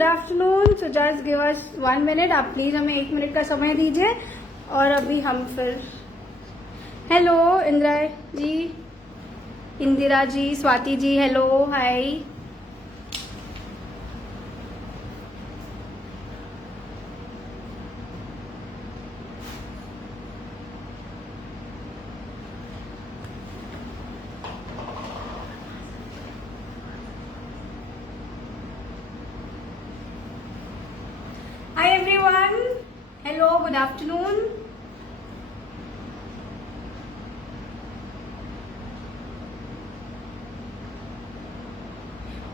Good afternoon. So just give us 1 minute, आप please हमें 1 minute का समय दीजिए और अभी हम फिर hello Indira ji, Indira ji, Swati ji, hello hi. Hi everyone, hello, good afternoon.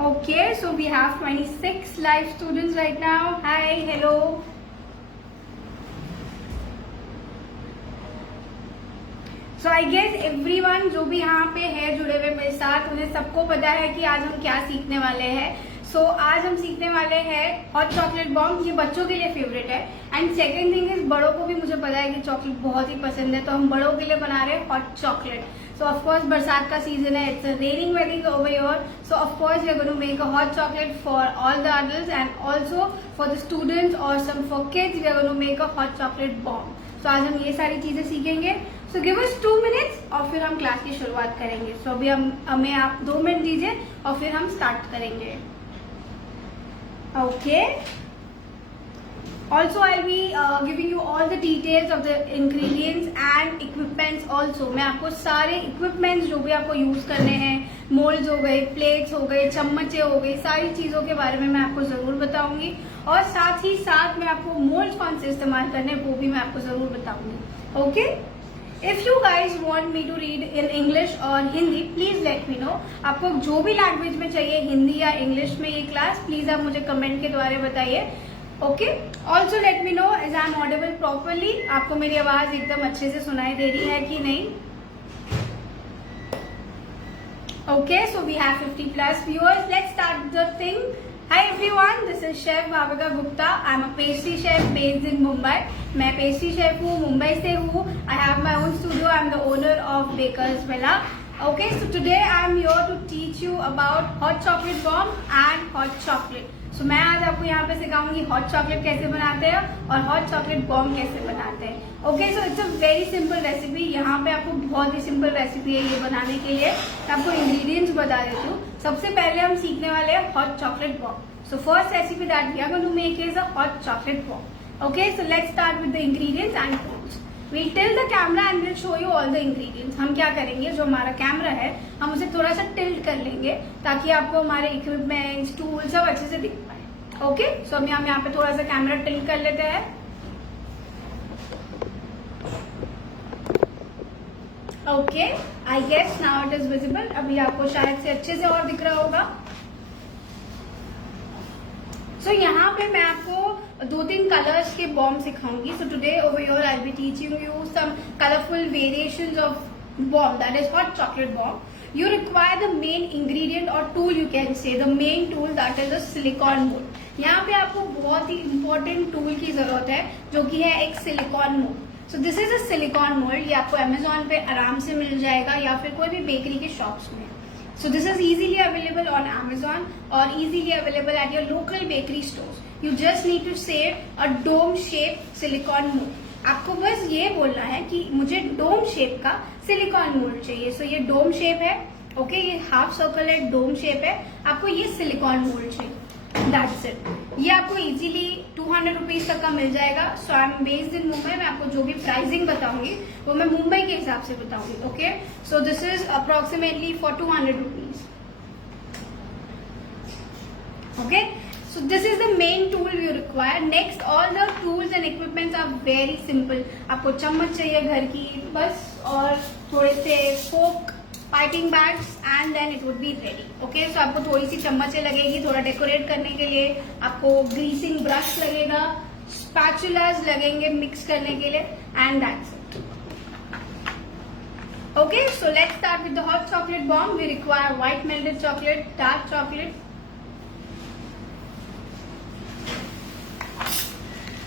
Okay, so we have 26 live students right now. Hi, hello. So I guess everyone जो भी यहाँ पे है जुड़े हुए मेरे साथ, उन्हें सबको पता है कि आज हम क्या सीखने वाले हैं। आज हम सीखने वाले हैं हॉट चॉकलेट बॉम्ब। ये बच्चों के लिए फेवरेट है एंड सेकंड थिंग इज बड़ों को भी मुझे पता है कि चॉकलेट बहुत ही पसंद है, तो हम बड़ों के लिए बना रहे हैं hot chocolate. So of course बरसात का सीजन है, it's a raining weather over here, so of course we are going to make a hot chocolate for all the adults and also for the students और some for kids we are going to make a hot chocolate bomb. So आज हम ये सारी चीजें सीखेंगे। So give us 2 minutes और फिर हम क्लास की शुरुआत करेंगे। सो अभी हमें आप 2 मिनट दीजिए और फिर हम स्टार्ट करेंगे। Okay. Also, I'll be giving you all the details of the ingredients and equipments also. मैं आपको सारे equipments जो भी आपको यूज करने हैं, मोल्ड्स हो गए, प्लेट्स हो गए, चम्मचे हो गए, सारी चीजों के बारे में मैं आपको जरूर बताऊंगी और साथ ही साथ मैं आपको मोल्ड्स कौन से इस्तेमाल करने हैं वो भी मैं आपको जरूर बताऊंगी। Okay, if you guys want me to read in English और Hindi please let me know. आपको जो भी लैंग्वेज में चाहिए, हिंदी या इंग्लिश में ये क्लास, प्लीज आप मुझे कमेंट के द्वारा बताइए। Okay, also let me no is I am audible properly. आपको मेरी आवाज एकदम अच्छे से सुनाई दे रही है कि नहीं? Okay, so we have 50+ viewers. Let's start the thing. Hi everyone, this is Chef Bhavika Gupta. I'm a pastry chef based in Mumbai. मैं pastry chef हूँ, मुंबई से हूँ। I have my own studio. I'm the owner of Baker's Villa. Okay, so today I'm here to teach you about hot chocolate bomb and hot chocolate. So मैं आज आपको यहाँ पे सिखाऊंगी hot chocolate कैसे बनाते हैं और hot chocolate bomb कैसे बनाते हैं। Okay, so it's a very simple recipe. यहाँ पे आपको बहुत ही सिंपल रेसिपी है ये बनाने के लिए। मैं आपको इंग्रेडिएंट्स बता देती हूँ। सबसे पहले हम सीखने वाले हैं hot chocolate bomb. So first recipe that we are going to make is a hot chocolate bomb. Okay, so let's start with the ingredients and tools. We'll tilt the camera and we'll show you all the ingredients. हम क्या करेंगे, जो हमारा camera है हम उसे थोड़ा सा टिल्ट कर लेंगे ताकि आपको हमारे इक्विपमेंट्स, टूल सब अच्छे से दिख पाए। ओके, सो हम यहाँ पे थोड़ा सा कैमरा टिल्ट कर लेते हैं। Okay, I guess now it is visible. अभी आपको शायद से अच्छे से और दिख रहा होगा। सो यहाँ पे मैं आपको 2-3 कलर्स के बॉम्ब सिखाऊंगी। So today over here I will be teaching you some colourful variations of bomb, that is hot chocolate bomb. You require the main ingredient और tool, you can say the main tool that is the silicone mould. यहाँ पे आपको बहुत ही important tool की जरूरत है जो कि है एक silicone mould. So this is a silicone mould. ये आपको अमेजोन पे आराम से मिल जाएगा या फिर कोई भी बेकरी के शॉप्स में। So this is easily available on Amazon or easily available at your local bakery stores. You just need to save a dome shape silicone mold. आपको बस ये बोलना है कि मुझे डोम शेप का सिलिकॉन मोल्ड चाहिए। सो ये डोम शेप है, ओके, ये हाफ सर्कल है, डोम शेप है, आपको ये सिलिकॉन मोल्ड चाहिए। That's it. ये आपको इजीली 200 रुपीज तक का मिल जाएगा। So I am based in Mumbai. मैं आपको जो भी प्राइसिंग बताऊंगी वो मैं मुंबई के हिसाब से बताऊंगी। Okay, so this is approximately for 200 rupees. Okay, so this is the main tool you require. Next, all the tools and equipments are very simple. आपको चम्मच चाहिए घर की बस, और थोड़े से फोक, piping bags and then it would be ready. Okay, so आपको थोड़ी सी चम्मचें लगेगी थोड़ा डेकोरेट करने के लिए, आपको ग्रीसिंग ब्रश लगेगा, स्पैचुलास लगेंगे मिक्स करने के लिए and that's it. Okay, so let's start with the hot chocolate bomb. We require white melted chocolate, dark chocolate.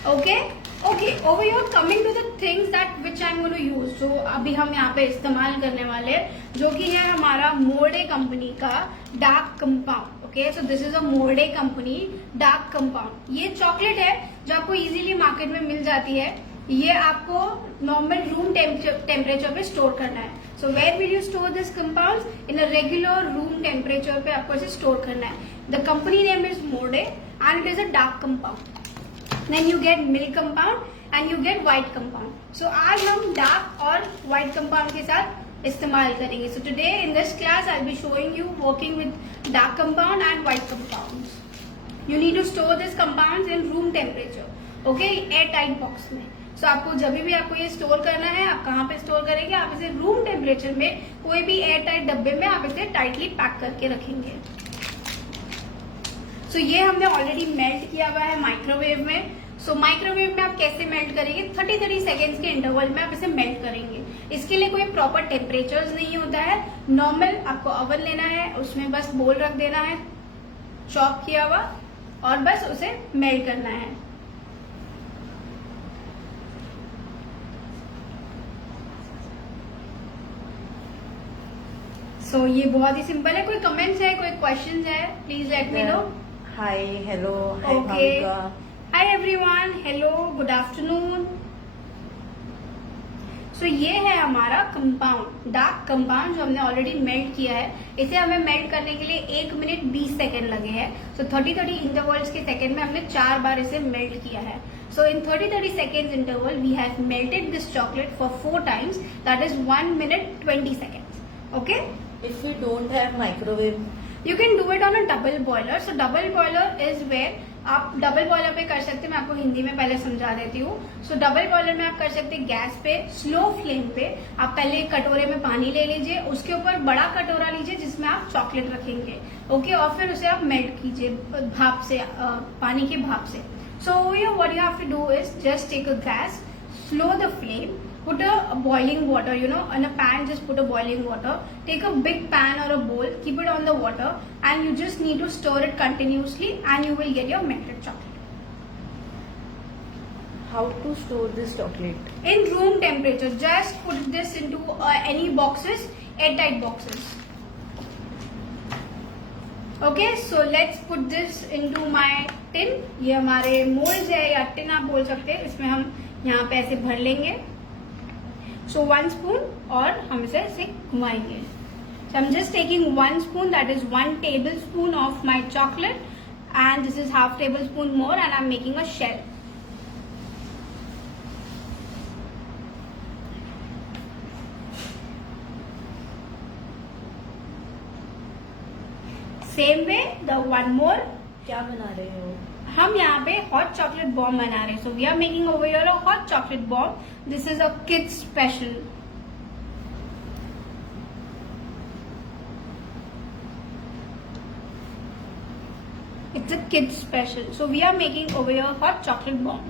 Okay, over here coming to the things that which I'm going to use, जो अभी हम यहाँ पे इस्तेमाल करने वाले हैं, जो कि है हमारा मोल्डे कंपनी का dark compound. Okay, so this is a Morde company dark compound. ये चॉकलेट है जो आपको इजीली मार्केट में मिल जाती है। ये आपको नॉर्मल रूम टेम्परेचर पे स्टोर करना है। So where will you store this compound? In a regular room temperature पे आपको इसे स्टोर करना है। The company name is Morde and it is a dark compound. Then you get milk compound and you get white compound. So आज हम dark और white compound के साथ इस्तेमाल करेंगे। So today in this class I will be showing you working with dark compound and white compounds. You need to store this compounds in room temperature, okay, air tight box में। सो आपको जब भी आपको ये स्टोर करना है, आप कहाँ पे स्टोर करेंगे? आप इसे रूम टेम्परेचर में कोई भी एयर टाइट डब्बे में आप इसे टाइटली पैक करके रखेंगे। सो ये हमने ऑलरेडी मेल्ट किया हुआ है माइक्रोवेव में। सो माइक्रोवेव में आप कैसे मेल्ट करेंगे? 30-30 सेकेंड्स के इंटरवल में आप इसे मेल्ट करेंगे। इसके लिए कोई प्रॉपर टेम्परेचर नहीं होता है। नॉर्मल आपको ओवन लेना है, उसमें बस बोल रख देना है चॉप किया हुआ, और बस उसे मेल्ट करना है। सो ये बहुत ही सिंपल है। कोई कमेंट्स है, कोई क्वेश्चंस है? Please let me know. Hi, hello, hi okay, Bhavika. Hi everyone, hello, good afternoon. So ये है हमारा कंपाउंड, डार्क कंपाउंड, जो हमने ऑलरेडी मेल्ट किया है। इसे हमें मेल्ट करने के लिए 1 मिनट 20 सेकेंड लगे हैं। सो 30-30 इंटरवल्स के सेकेंड में हमने 4 बार इसे मेल्ट किया है। So in 30-30 seconds interval we have melted this chocolate for 4 times, that is 1 minute 20 seconds. Okay, If we don't have microwave, you can do it on a double boiler. So double boiler is where आप double boiler पे कर सकते हैं। मैं आपको हिंदी में पहले समझा देती हूँ। सो डबल बॉयलर में आप कर सकते हैं गैस पे, स्लो फ्लेम पे। आप पहले एक कटोरे में पानी ले लीजिए, उसके ऊपर बड़ा कटोरा लीजिए जिसमें आप चॉकलेट रखेंगे, ओके, और फिर उसे आप मेल्ट कीजिए भाप से, पानी के भाप से। So what you have to do is just take a gas, slow the flame, put a boiling water, in a pan just put a boiling water, take a big pan or a bowl, keep it on the water, and you just need to stir it continuously and you will get your melted chocolate. how to store this chocolate? In room temperature, just put this into any boxes, airtight boxes. Okay, so let's put this into my tin. ये हमारे mould है या tin आप बोल सकते हैं। इसमें हम यहाँ पे ऐसे भर लेंगे। सो 1 spoon, और हम इसे ऐसे घुमाएंगे। So I'm just taking 1 spoon, that is 1 tablespoon of my chocolate, and this is half tablespoon more, and I'm making a shell. Same way, the one more. क्या बना रहे हो? हम यहाँ पे हॉट चॉकलेट बॉम्ब बना रहे हैं। So we are making over here a hot chocolate bomb. This is a kids special. It's a kids special. So we are making over here hot chocolate bomb.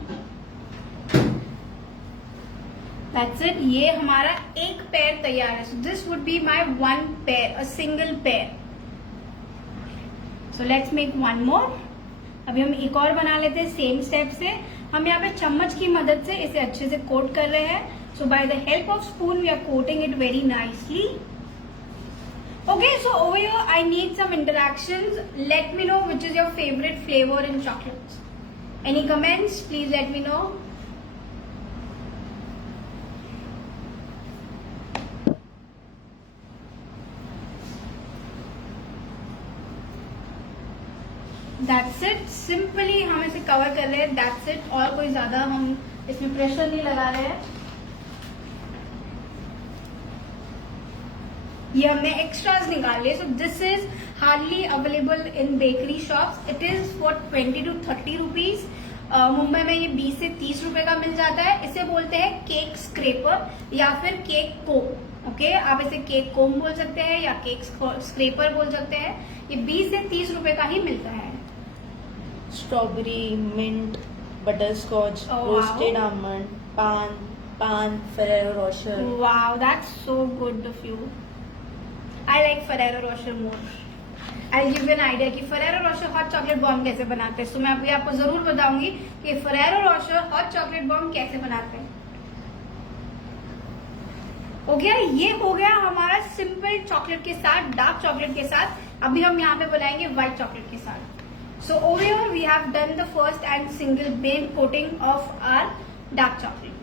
That's it. ये हमारा एक pair तैयार है। So this would be my 1 pair, a single pair. So let's make 1 more. अभी हम एक और बना लेते हैं सेम स्टेप से। हम यहाँ पे चम्मच की मदद से इसे अच्छे से कोट कर रहे हैं। So by the help of spoon we are coating it very nicely. Okay, so over here I need some interactions. Let me know which is your favourite flavour in chocolates. Any comments? Please let me know. That's it. Simply हम इसे cover कर रहे हैं, that's it. और कोई ज्यादा हम इसमें प्रेशर नहीं लगा रहे हैं। ये हमने एक्स्ट्राज निकाल लिए। सो this is hardly available in bakery shops. It is for 20 to 30 rupees। Mumbai में ये 20 से 30 रुपए का मिल जाता है। इसे बोलते हैं केक स्क्रेपर या फिर केक कोम। ओके, आप इसे केक कोम बोल सकते हैं या केक स्क्रेपर बोल सकते हैं। ये 20 से 30 रुपए का ही मिलता है। Strawberry, mint, butterscotch, roasted almond, paan, Ferrero Rocher. Wow, that's so good of you. I like Ferrero Rocher more. I'll give you an idea कि Ferrero Rocher hot chocolate bomb कैसे बनाते हैं। तो मैं अभी आपको जरूर बताऊंगी कि Ferrero Rocher hot chocolate bomb कैसे बनाते हैं। हो गया, ये हो गया हमारा सिंपल चॉकलेट के साथ, डार्क चॉकलेट के साथ अभी हम यहाँ पे बनाएंगे व्हाइट चॉकलेट के साथ। So over here we have done the first and single main coating of our dark chocolate.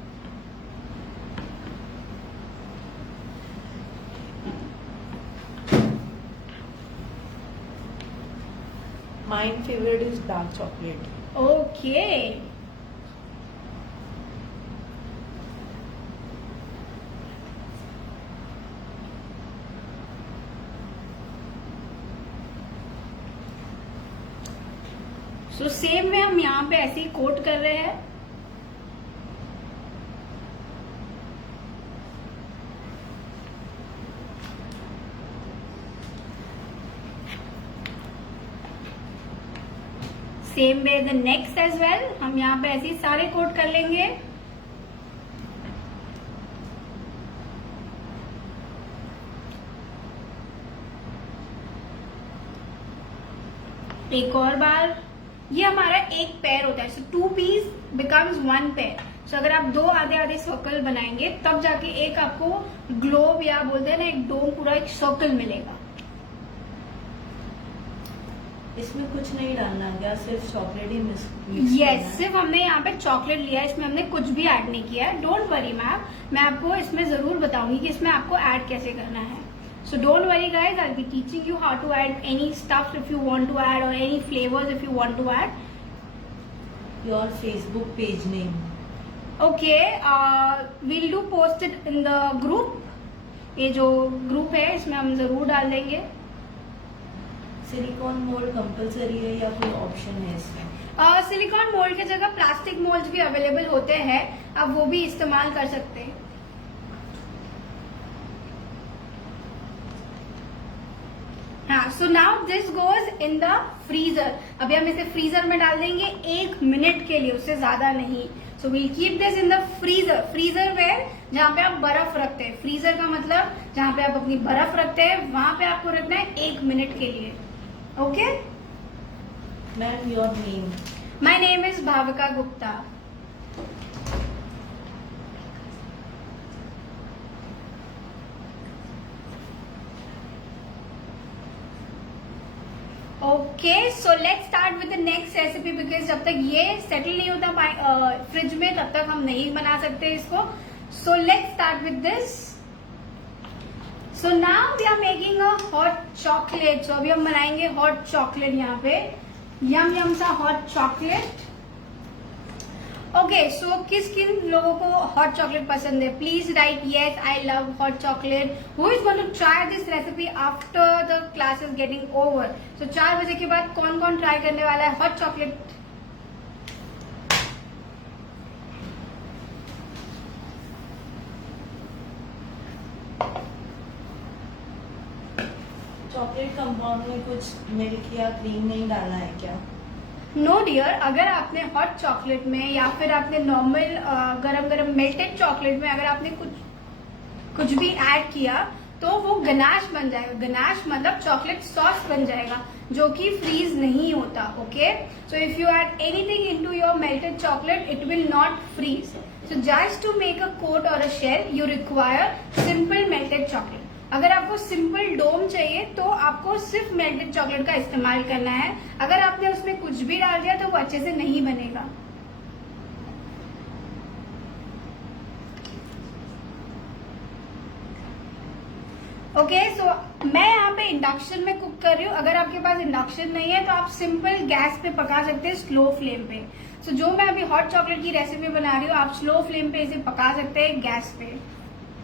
My favorite is dark chocolate. Okay. So same में हम यहाँ पे ऐसे ही कोट कर रहे हैं। Same way the next edge as, well यहाँ पे ऐसे ही सारे कोट कर लेंगे। एक और बार, ये हमारा एक पेयर होता है, सो 2 पीस बिकम्स 1 पेयर। सो अगर आप 2 आधे आधे सर्कल बनाएंगे तब जाके एक आपको ग्लोब या बोलते हैं ना एक डोम, पूरा एक सर्कल मिलेगा। इसमें कुछ नहीं डालना क्या, सिर्फ चॉकलेट ही मिक्स यस, सिर्फ हमने यहाँ पे चॉकलेट लिया है, इसमें हमने कुछ भी ऐड नहीं किया है। डोंट वरी मैम, मैं आपको इसमें जरूर बताऊंगी कि इसमें आपको ऐड कैसे करना है। So don't worry guys, I will be teaching you how to add any stuff if you want to add और any flavours if you want to add. Your Facebook page name? Okay, we'll do post it in the group. ये जो group है इसमें हम जरूर डाल देंगे। Silicone mould compulsory है या कोई ऑप्शन है इसमें? सिलिकॉन मोल्ड की जगह प्लास्टिक मोल्ड भी अवेलेबल होते हैं, आप वो भी इस्तेमाल कर सकते हैं। हाँ, सो now this goes in the freezer. अभी हम इसे फ्रीजर में डाल देंगे 1 मिनट के लिए, उससे ज्यादा नहीं। So we'll keep this in the freezer. Freezer where जहाँ पे आप बर्फ रखते हैं, फ्रीजर का मतलब जहाँ पे आप अपनी बर्फ रखते हैं, वहां पे आपको रखना है 1 मिनट के लिए। Okay ma'am, your name? My name is Bhavika Gupta. Okay, so let's start with the next recipe, because जब तक ये सेटल नहीं होता फ्रिज में तब तक हम नहीं बना सकते इसको। So let's start with this. So now we are making a hot chocolate. So अभी हम बनाएंगे हॉट चॉकलेट, यहाँ पे यम यम सा हॉट चॉकलेट। ओके, सो किस किन लोगों को हॉट चॉकलेट पसंद है? Please write yes, I love hot chocolate. Who is going to try this recipe after the class is getting over? So 4 बजे के बाद कौन कौन ट्राई करने वाला है हॉट चॉकलेट? चॉकलेट कंपाउंड में कुछ मिल्क या क्रीम नहीं डालना है क्या? नो डियर, अगर आपने हॉट चॉकलेट में या फिर आपने नॉर्मल गरम गरम मेल्टेड चॉकलेट में अगर आपने कुछ भी ऐड किया तो वो गनाश बन जाएगा। गनाश मतलब चॉकलेट सॉस बन जाएगा, जो कि फ्रीज नहीं होता। Okay, so if you add anything into your melted chocolate it will not freeze. So just to make a coat और a shell you require simple melted chocolate. अगर आपको सिंपल डोम चाहिए तो आपको सिर्फ मेल्टेड चॉकलेट का इस्तेमाल करना है। अगर आपने उसमें कुछ भी डाल दिया तो वो अच्छे से नहीं बनेगा। ओके, सो मैं यहाँ पे इंडक्शन में कुक कर रही हूँ। अगर आपके पास इंडक्शन नहीं है तो आप सिंपल गैस पे पका सकते हैं, स्लो फ्लेम पे। सो जो मैं अभी हॉट चॉकलेट की रेसिपी बना रही हूँ, आप स्लो फ्लेम पे इसे पका सकते हैं गैस पे।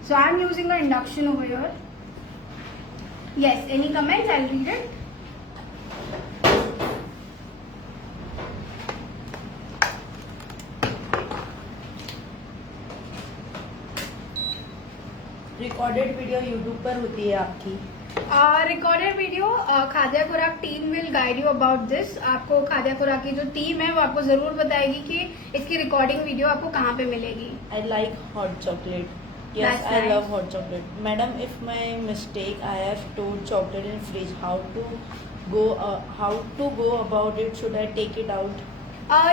So I am using a induction over here. Yes, any comments? I'll read it. Recorded video YouTube पर होती है आपकी? Recorded video Khadya Khurak team will guide you about this. आपको खाद्य खुराक की जो टीम है वो आपको जरूर बताएगी कि इसकी रिकॉर्डिंग वीडियो आपको कहाँ पे मिलेगी। I like hot chocolate. Yes, That's I nice. love hot chocolate. Madam, if my mistake, I have stored chocolate in fridge. How to go about it? Should I take it out?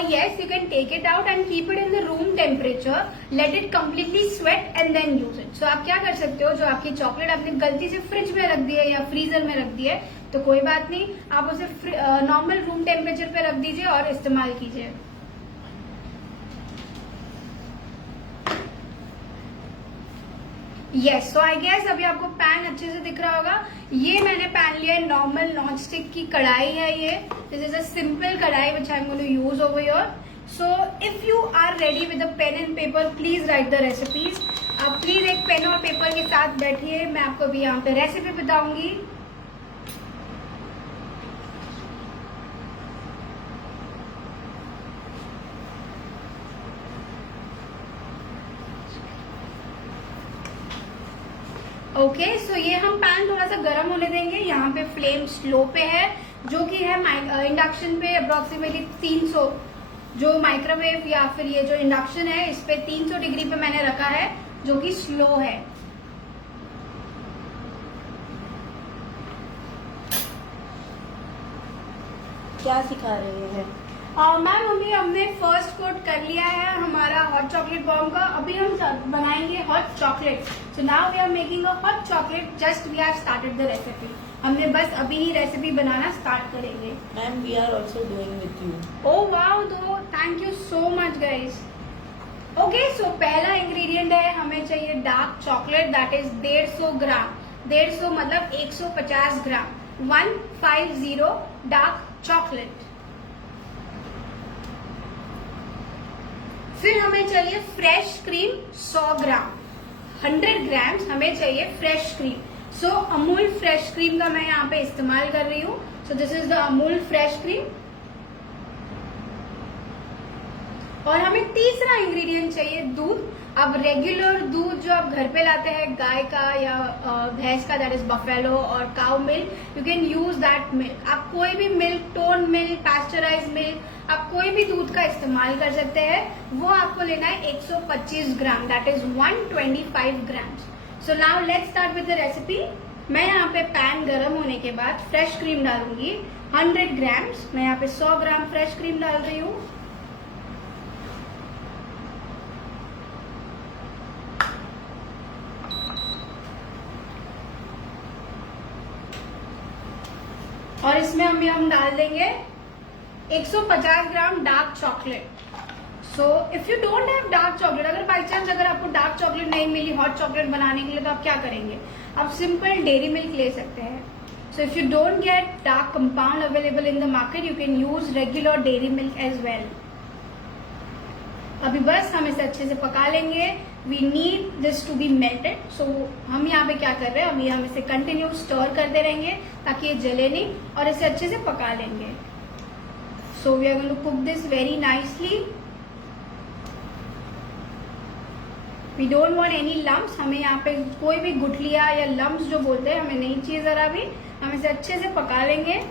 Yes, you can take it out and keep it in the room temperature. Let it completely sweat and then use it. So आप क्या कर सकते हो, जो आपकी chocolate आपने गलती से फ्रिज में रख दी है या फ्रीजर में रख दी है, तो कोई बात नहीं, आप उसे नॉर्मल रूम टेम्परेचर पे रख दीजिए और इस्तेमाल कीजिए। यस, सो आई गेस अभी आपको पैन अच्छे से दिख रहा होगा। ये मैंने पैन लिया है, नॉर्मल नॉन स्टिक की कढ़ाई है ये। This is a simple kadhai which I am going to use over here. So if you are ready with a pen and paper, please write the recipes. आप प्लीज एक pen और paper के साथ बैठिए, मैं आपको अभी यहाँ पे रेसिपी बताऊंगी। ओके, सो ये हम पैन थोड़ा सा गर्म होने देंगे। यहाँ पे फ्लेम स्लो पे है, जो कि है इंडक्शन पे अप्रोक्सीमेटली 300, जो माइक्रोवेव या फिर ये जो इंडक्शन है इस पे 300 डिग्री पे मैंने रखा है, जो कि स्लो है। क्या सिखा रहे हैं? मैम अभी हमने फर्स्ट कोट कर लिया है हमारा हॉट चॉकलेट बॉम्ब का। अभी हम बनाएंगे hot chocolate. So now we are making a hot chocolate, just we have started the recipe. हमने बस अभी ही रेसिपी बनाना स्टार्ट करेंगे। Ma'am we are also doing with you. Oh wow, दो thank you so much guys. Okay, so पहला ingredient है, हमें चाहिए dark chocolate, that is 150 gram. 150 मतलब 150 ग्राम। 150 dark chocolate. फिर हमें चाहिए फ्रेश क्रीम 100 ग्राम। 100 ग्राम्स हमें चाहिए फ्रेश क्रीम। सो अमूल फ्रेश क्रीम का मैं यहाँ पे इस्तेमाल कर रही हूँ। सो this is the Amul fresh cream. और हमें तीसरा इंग्रेडिएंट चाहिए दूध। अब रेगुलर दूध जो आप घर पे लाते हैं गाय का या भैंस का, दैट इज बफेलो और cow milk, you can use that milk. आप कोई भी milk, tone milk, pasteurise milk, आप कोई भी दूध का इस्तेमाल कर सकते हैं। वो आपको लेना है 125 gram, that is 125 grams. So now let's start with the recipe. मैं यहाँ पे पैन गर्म होने के बाद फ्रेश क्रीम डालूंगी 100 ग्राम्स। मैं यहाँ पे 100 ग्राम फ्रेश क्रीम डाल रही हूँ। और इसमें हम डाल देंगे 150 gram dark chocolate. So if you don't have dark chocolate, अगर बाई चांस अगर आपको डार्क चॉकलेट नहीं मिली हॉट चॉकलेट बनाने के लिए, तो आप क्या करेंगे? आप सिंपल डेयरी मिल्क ले सकते हैं। So if you don't get dark compound available in the market, you can use regular dairy milk as well. अभी बस हम इसे अच्छे से पका लेंगे। We need this to be melted. So हम यहाँ पे क्या कर रहे हैं, अभी हम इसे कंटिन्यू स्टर करते रहेंगे ताकि ये जले नहीं, और इसे अच्छे से पका लेंगे। So we are going to cook this very nicely. We don't want any lumps. हमें यहाँ पे कोई भी गुठलियां या लम्प्स जो बोलते हैं हमें नहीं चाहिए जरा भी। हम इसे अच्छे से पका लेंगे।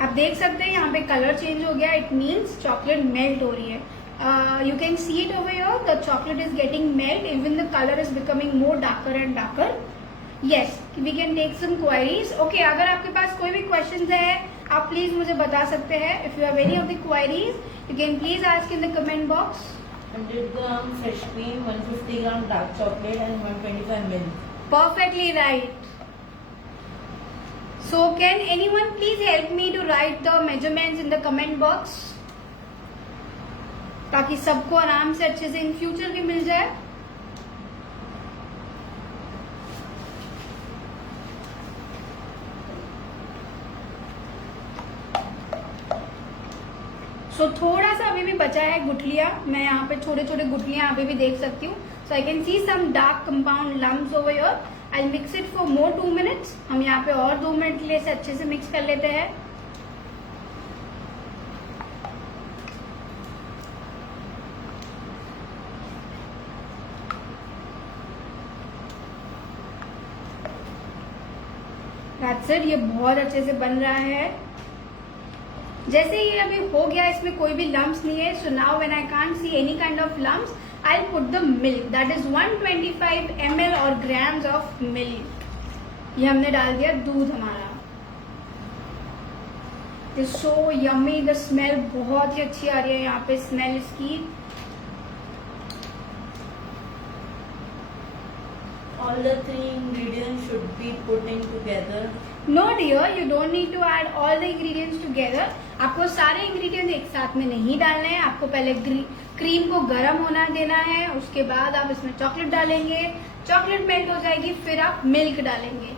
आप देख सकते हैं यहाँ पे कलर चेंज हो गया, इट मीन्स चॉकलेट मेल्ट हो रही है। You can see it over here, the chocolate is getting melt, even the color is becoming more darker and darker. Yes, we can take some queries. Okay, अगर आपके पास कोई भी questions है, आप please मुझे बता सकते हैं। If you have any of the queries, you can please ask in the comment box. 100 gram fresh cream, 150 gram dark chocolate and 125 milk. Perfectly right. So can anyone please help me to write the measurements in the comment box? ताकि सबको आराम से अच्छे से in future भी मिल जाए। सो थोड़ा सा अभी भी बचा है गुठलियां। मैं यहाँ पे छोटे छोटे गुठलियां अभी भी देख सकती हूँ। So I can see some dark compound lumps over here. I mix it for more 2 minutes. हम यहाँ पे और 2 मिनट के लिए इसे अच्छे से मिक्स कर लेते हैं। That's it, ये बहुत अच्छे से बन रहा है। जैसे ये अभी हो गया, इसमें कोई भी लम्प्स नहीं है। So now when I can't see any kind of lumps, I put the milk, that is 125 ml और ग्राम्स ऑफ मिल्क। ये हमने डाल दिया दूध हमारा। Is so yummy, the smell बहुत ही अच्छी आ रही है यहाँ पे स्मेल इसकी। All the three ingredients should be put in together. No dear, you don't need to add all the ingredients together. आपको सारे इंग्रेडिएंट्स एक साथ में नहीं डालने हैं। आपको पहले क्रीम को गर्म होना देना है, उसके बाद आप इसमें चॉकलेट डालेंगे, चॉकलेट मेल्ट हो जाएगी, फिर आप मिल्क डालेंगे।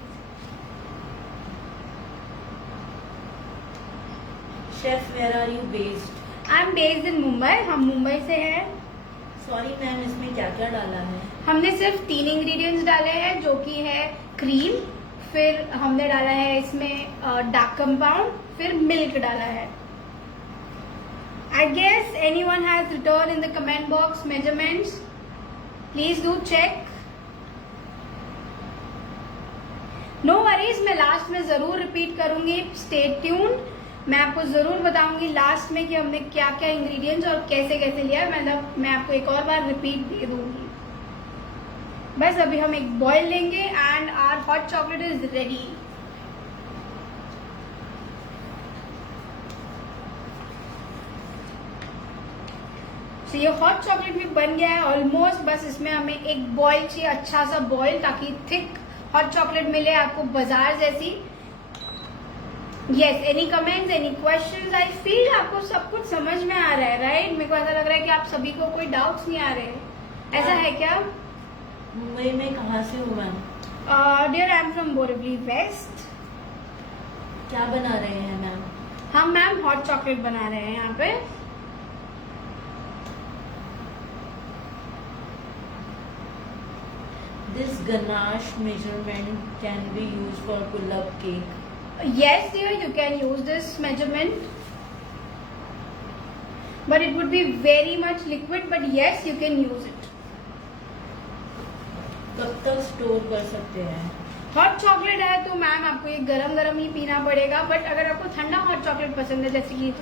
Chef, where are you based? I am based in Mumbai, हम मुंबई से हैं। Sorry मैम, इसमें क्या क्या डाला है? हमने सिर्फ 3 इंग्रेडिएंट्स डाले हैं, जो कि है क्रीम, फिर हमने डाला है इसमें डार्क कंपाउंड, फिर मिल्क डाला है। I guess anyone has written in the comment box measurements, please do check. No worries, मैं लास्ट में जरूर रिपीट करूंगी, स्टे ट्यून्ड। मैं आपको जरूर बताऊंगी लास्ट में कि हमने क्या क्या इंग्रेडिएंट्स और कैसे कैसे लिया, मतलब मैं आपको एक और बार रिपीट दे दूंगी। बस अभी हम एक बॉईल लेंगे and our hot chocolate is ready. तो ये हॉट चॉकलेट भी बन गया है ऑलमोस्ट। बस इसमें हमें एक बॉईल चाहिए, अच्छा सा बॉईल, ताकि थिक हॉट चॉकलेट मिले आपको बाजार जैसी। Yes, any comments, any questions? I feel आपको सब कुछ समझ में आ रहा है, राइट? मेरे को ऐसा लग रहा है कि आप सभी को कोई डाउट्स नहीं आ रहे, ऐसा है क्या? मुंबई में कहाँ से हो ma'am? Dear, I am from Borivali west. क्या बना रहे हैं मैम? हम मैम हॉट चॉकलेट बना रहे हैं यहाँ पे। This ganache measurement can be used for pull-up cake. Yes dear, you can use this measurement, but it would be very much liquid, but yes, you can use it. कब तक store कर सकते हैं? हॉट चॉकलेट है तो ma'am आपको ये गरम गरम ही पीना पड़ेगा, बट अगर आपको ठंडा हॉट चॉकलेट पसंद है, जैसे कि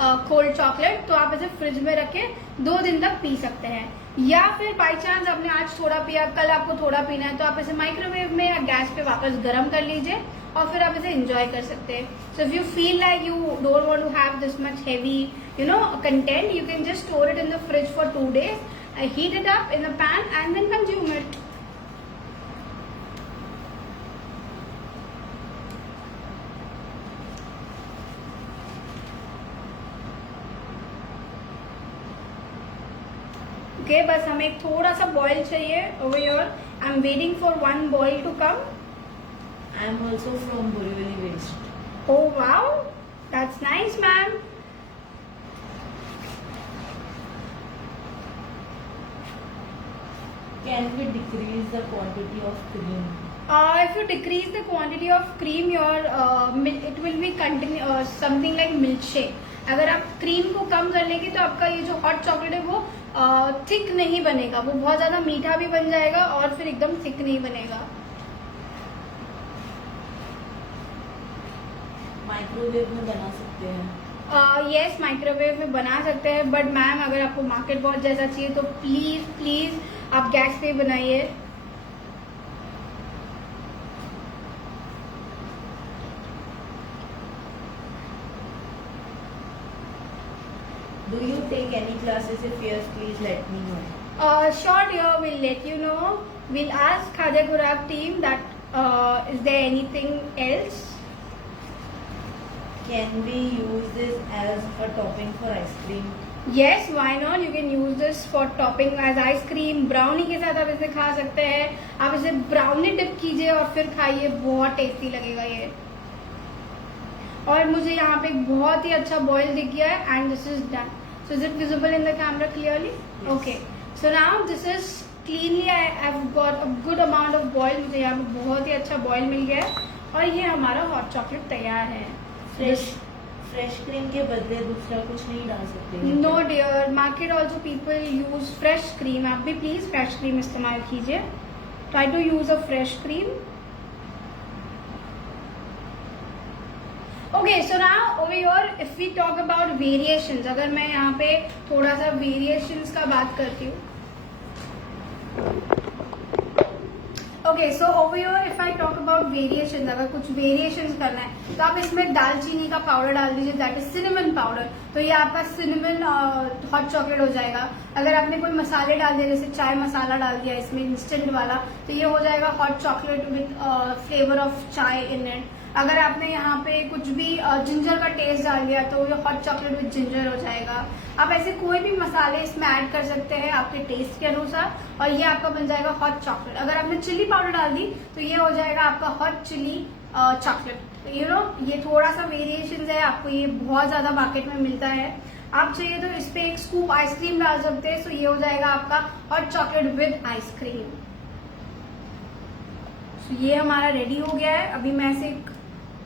कोल्ड चॉकलेट, तो आप इसे फ्रिज में रख के 2 दिन तक पी सकते हैं। या फिर बाई चांस आपने आज थोड़ा पिया, कल आपको थोड़ा पीना है, तो आप इसे माइक्रोवेव में या गैस पे वापस गर्म कर लीजिए और फिर आप इसे एंजॉय कर सकते हैं। So if you feel like you don't want to have this much heavy content, you can just store it in the fridge for 2 days, heat it up in a pan and then consume it. Okay, बस हमें एक थोड़ा सा boil चाहिए over here. I'm waiting for 1 boil to come. I am also from Borivali West. Oh wow, that's nice, ma'am. Can we decrease the quantity of cream? If you decrease the quantity of cream, it will be something like milkshake. अगर आप cream को कम कर लेंगे तो आपका ये जो hot chocolate है वो थिक नहीं बनेगा, वो बहुत ज्यादा मीठा भी बन जाएगा और फिर एकदम थिक नहीं बनेगा। माइक्रोवेव में बना सकते हैं? यस, माइक्रोवेव में बना सकते हैं, बट मैम अगर आपको मार्केट बॉट जैसा चाहिए तो प्लीज प्लीज आप गैस पे बनाइए। Do you take any classes? If yes, please let me know. Sure dear, we'll let you know. We'll ask Khadya Khuraak team that is there anything else? Can we use this as a topping for ice cream? Yes, why not? You can use this for topping as ice cream. Brownie के साथ आप इसे खा सकते हैं। आप इसे brownie dip कीजिए और फिर खाइए, बहुत टेस्टी लगेगा ये। और मुझे यहाँ पे एक बहुत ही अच्छा बॉयल दिख गया है and this is done. So is it visible in the camera clearly? Okay, so now this is cleanly I have got a good amount of boil. मुझे यहाँ पे बहुत ही अच्छा बॉयल मिल गया है और ये हमारा हॉट चॉकलेट तैयार है। फ्रेश क्रीम के बदले दूसरा कुछ नहीं डाल सकते? No dear, market also people use fresh cream. आप भी प्लीज फ्रेश क्रीम इस्तेमाल कीजिए। Try to use a fresh cream. Okay, so now over here if we talk about variations, अगर मैं यहाँ पे थोड़ा सा वेरिएशंस का बात करती हूँ। Okay, so over here if I talk about variation, अगर कुछ वेरिएशन करना है तो आप इसमें दालचीनी का पाउडर डाल दीजिए, दैट इज सिनेमन पाउडर। तो ये आपका सिनेमन हॉट चॉकलेट हो जाएगा। अगर आपने कोई मसाले डाल दिए, जैसे चाय मसाला डाल दिया इसमें इंस्टेंट वाला, तो ये हो जाएगा hot chocolate with flavour of चाय इन इट। अगर आपने यहाँ पे कुछ भी जिंजर का टेस्ट डाल दिया तो ये हॉट चॉकलेट विद जिंजर हो जाएगा। आप ऐसे कोई भी मसाले इसमें ऐड कर सकते हैं आपके टेस्ट के अनुसार, और ये आपका बन जाएगा हॉट चॉकलेट। अगर आपने चिल्ली पाउडर डाल दी तो ये हो जाएगा आपका hot chilli chocolate. You know, ये थोड़ा सा वेरिएशन है, आपको ये बहुत ज्यादा मार्केट में मिलता है। आप चाहिए तो इस पे एक स्कूप आइसक्रीम डाल सकते हैं, तो ये हो जाएगा आपका हॉट चॉकलेट विद आइसक्रीम। ये हमारा रेडी हो गया है। अभी मैं इसे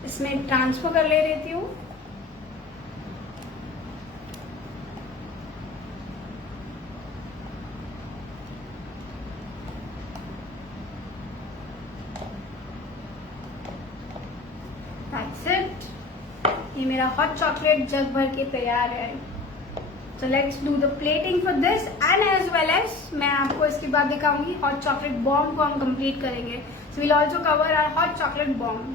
इसमें ट्रांसफर कर ले लेती हूँ। That's it. ये मेरा हॉट चॉकलेट जग भर के तैयार है। So let's do the plating for this, and as well as मैं आपको इसके बाद दिखाऊंगी हॉट चॉकलेट बॉम्ब को हम कंप्लीट करेंगे। So we'll also cover our hot chocolate bomb.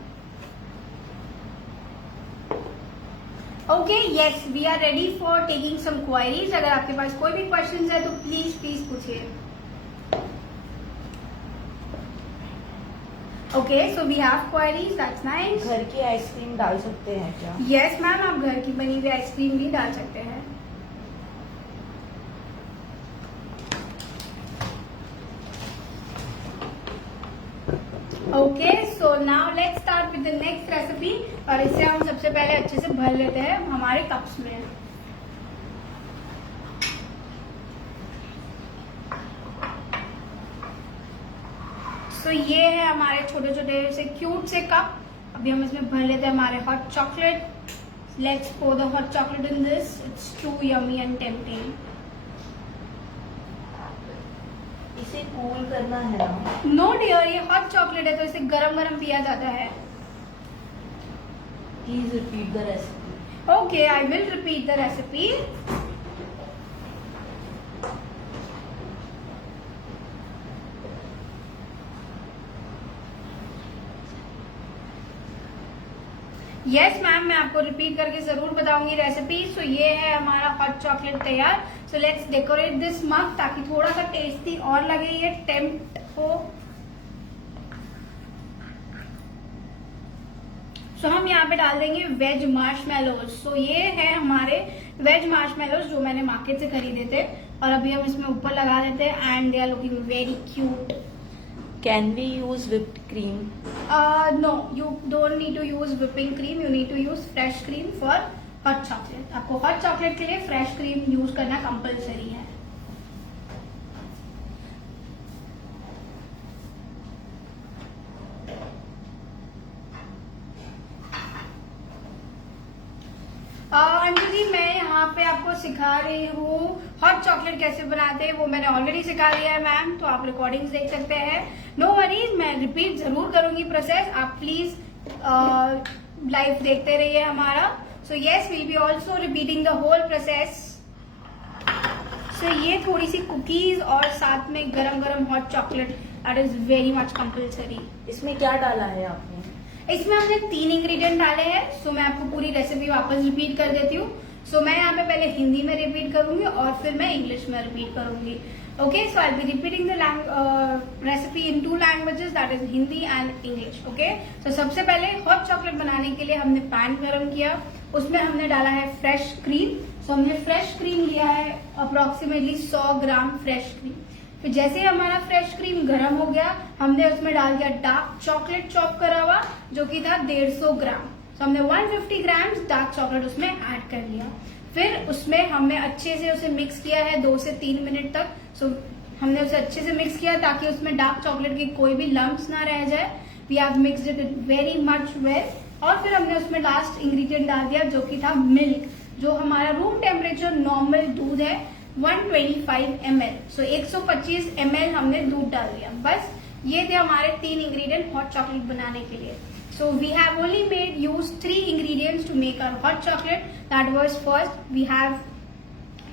Okay, yes, we are ready for taking some queries. अगर आपके पास कोई भी questions है तो प्लीज पूछिए। Okay, so we have queries. That's nice. घर की आइसक्रीम डाल सकते हैं क्या? Yes, मैम, आप घर की बनी हुई आइसक्रीम भी डाल सकते हैं। Okay, so now let's start with the next recipe. और इसे हम सबसे पहले अच्छे से भर लेते हैं हमारे कप्स में। सो ये है हमारे छोटे छोटे से क्यूट से कप। अभी हम इसमें भर लेते हैं हमारे hot chocolate. Let's pour the hot chocolate in this. It's too yummy and tempting. इसे कूल करना है ना? नो डियर, ये हॉट चॉकलेट है तो इसे गरम गरम पिया जाता है। Please repeat the recipe. Okay, I will repeat the recipe. Yes ma'am, मैं आपको रिपीट करके जरूर बताऊंगी रेसिपी। सो ये है हमारा हॉट चॉकलेट तैयार। सो लेट्स डेकोरेट दिस मग ताकि थोड़ा सा टेस्टी और लगे, ये टेम्प्ट हो। सो हम यहाँ पे डाल देंगे वेज मार्शमेलोज। सो ये है हमारे वेज मार्शमेलोज जो मैंने मार्केट से खरीदे थे, और अभी हम इसमें ऊपर लगा देते हैं and they are looking very cute. Can we use whipped cream? No, you don't need to use whipping cream. You need to use fresh cream for hot chocolate. आपको hot chocolate के लिए fresh cream use करना compulsory है। अंजलि, मैं यहाँ पे आपको सिखा रही हूँ हॉट चॉकलेट कैसे बनाते हैं। वो मैंने ऑलरेडी सिखा दिया है मैम, तो आप रिकॉर्डिंग्स देख सकते हैं। नो वरीज, मैं रिपीट जरूर करूंगी प्रोसेस। आप प्लीज लाइव देखते रहिए हमारा। So yes, will be also repeating the whole process. So ये थोड़ी सी कुकीज और साथ में गरम गरम hot chocolate, that is very much compulsory. इसमें क्या डाला है आपने? इसमें हमने 3 इंग्रेडिएंट डाले हैं। सो मैं आपको पूरी रेसिपी वापस रिपीट कर देती हूँ। सो मैं यहाँ पे पहले हिंदी में रिपीट करूंगी और फिर मैं इंग्लिश में रिपीट करूंगी। Okay, so I be repeating the recipe in 2 languages, that is Hindi and English. Okay, so सबसे पहले हॉट चॉकलेट बनाने के लिए हमने पैन गरम किया, उसमें हमने डाला है फ्रेश क्रीम। सो हमने फ्रेश क्रीम लिया है अप्रोक्सीमेटली 100 ग्राम फ्रेश क्रीम। फिर जैसे ही हमारा फ्रेश क्रीम गर्म हो गया, हमने उसमें डाल दिया डार्क चॉकलेट चॉप करा हुआ, जो कि था 150 ग्राम। तो हमने 150 ग्राम डार्क चॉकलेट उसमें ऐड कर लिया। फिर उसमें हमने अच्छे से उसे मिक्स किया है 2 से 3 मिनट तक। सो हमने उसे अच्छे से मिक्स किया ताकि उसमें डार्क चॉकलेट की कोई भी लम्प्स ना रह जाए। We have mixed it very much well. और फिर हमने उसमें लास्ट इंग्रेडिएंट डाल दिया जो कि था मिल्क, जो हमारा रूम टेम्परेचर नॉर्मल दूध है 125 ml। सो 125 ml हमने दूध डाल दिया। बस ये थे हमारे 3 इंग्रेडिएंट हॉट चॉकलेट बनाने के लिए। So we have only made use 3 ingredients to make our hot chocolate. That was, first we have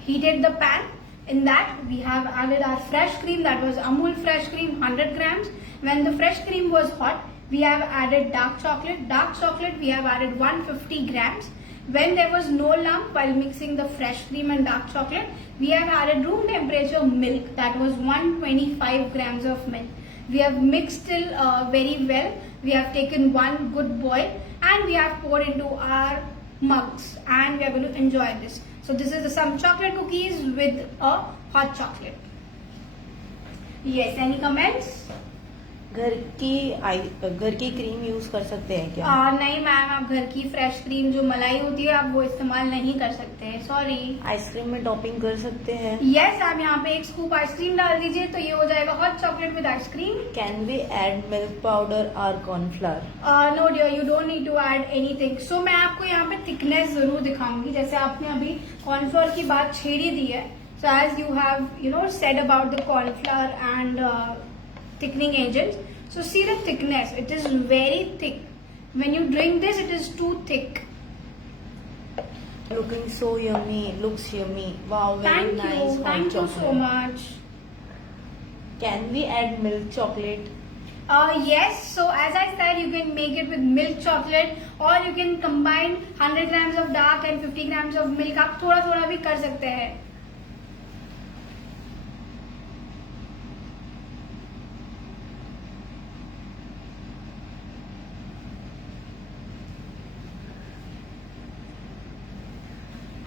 heated the pan, In that, we have added our fresh cream, that was Amul fresh cream, 100 grams. When the fresh cream was hot, we have added dark chocolate. Dark chocolate, we have added 150 grams. When there was no lump while mixing the fresh cream and dark chocolate, we have added room temperature milk, that was 125 grams of milk. We have mixed till very well. We have taken one good boil and we have poured into our mugs and we are going to enjoy this. So this is some chocolate cookies with a hot chocolate. Yes, any comments? घर की cream use कर सकते हैं क्या? नहीं ma'am, आप घर की फ्रेश क्रीम जो मलाई होती है आप वो इस्तेमाल नहीं कर सकते हैं, सॉरी। आइसक्रीम में टॉपिंग कर सकते हैं? यस, आप यहाँ पे एक स्कूप आइसक्रीम डाल दीजिए तो ये हो जाएगा hot chocolate with ice cream. Can we add milk powder और cornflour? No dear, you don't need to add anything. So मैं आपको यहाँ पे थिकनेस जरूर दिखाऊंगी, जैसे आपने अभी कॉर्नफ्लोर की बात छेड़ी दी है। So as you have said about the cornflour and thickening agents. So see the thickness, it is very thick. When you drink this, it is too thick. Looking so yummy, looks yummy. Wow, very nice. Thank you so much. Can we add milk chocolate? Yes, so as I said, you can make it with milk chocolate or you can combine 100 grams of dark and 50 grams of milk. आप थोड़ा थोड़ा भी कर सकते हैं।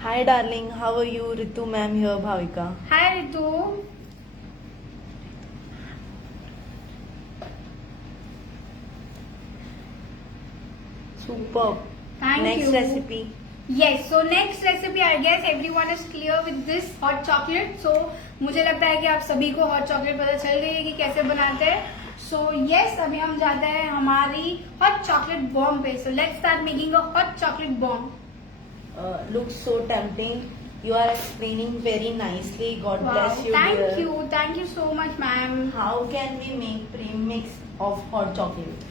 Hi darling, how are you? Ritu ma'am here, Bhavika. Hi Ritu. Superb. Thank Next you. recipe. Yes, so next recipe, I guess everyone is clear with this hot chocolate. So मुझे लगता है कि आप सभी को hot chocolate पता चल गई है कि कैसे बनाते हैं. So yes, अभी हम जाते हैं हमारी hot chocolate bomb पे. So let's start making a hot chocolate bomb. Looks so tempting. You are explaining very nicely. God bless you. Thank you so much, ma'am. How can we make premix of hot chocolate?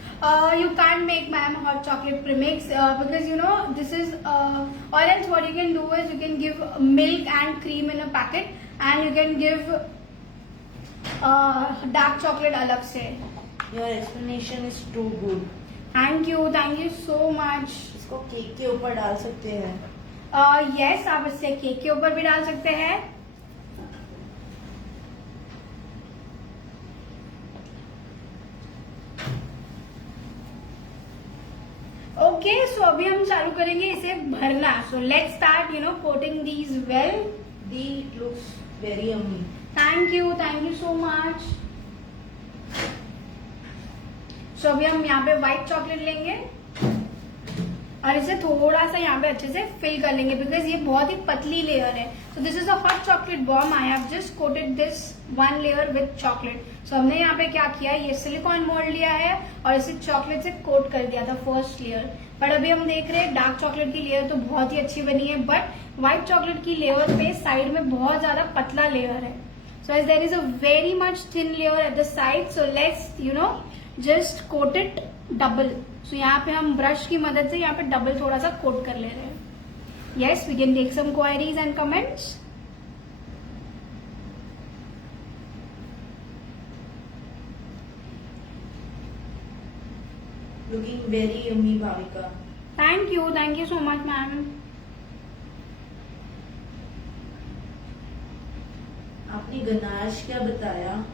You can't make, ma'am, hot chocolate premix because this is or else what you can do is you can give milk and cream in a packet and you can give dark chocolate अलग से. Your explanation is too good. Thank you so much. इसको cake के ऊपर डाल सकते हैं? Yes, आप इसे केक के ऊपर भी डाल सकते हैं. ओके, सो अभी हम चालू करेंगे इसे भरना. So let's start coating these well. It looks very yummy. Thank you so much. So अभी हम यहाँ पे व्हाइट चॉकलेट लेंगे और इसे थोड़ा सा यहाँ पे अच्छे से फिल कर लेंगे बिकॉज ये बहुत ही पतली लेयर है. So this is a hot chocolate bomb. I have just coated this one layer with chocolate. So हमने यहाँ पे क्या किया, ये सिलिकॉन मोल्ड लिया है और इसे चॉकलेट से कोट कर दिया था फर्स्ट लेयर. बट अभी हम देख रहे हैं डार्क चॉकलेट की लेयर तो बहुत ही अच्छी बनी है बट व्हाइट चॉकलेट की लेयर पे साइड में बहुत ज्यादा पतला लेयर है. So as there is a very much thin layer at the side. So let's just coat it double. So यहाँ पे हम ब्रश की मदद से यहाँ पे डबल थोड़ा सा कोट कर ले रहे हैं. Yes, we can take some queries and comments. Looking very yummy, Bhavika. Thank you so much ma'am. आपने गनाश क्या बताया?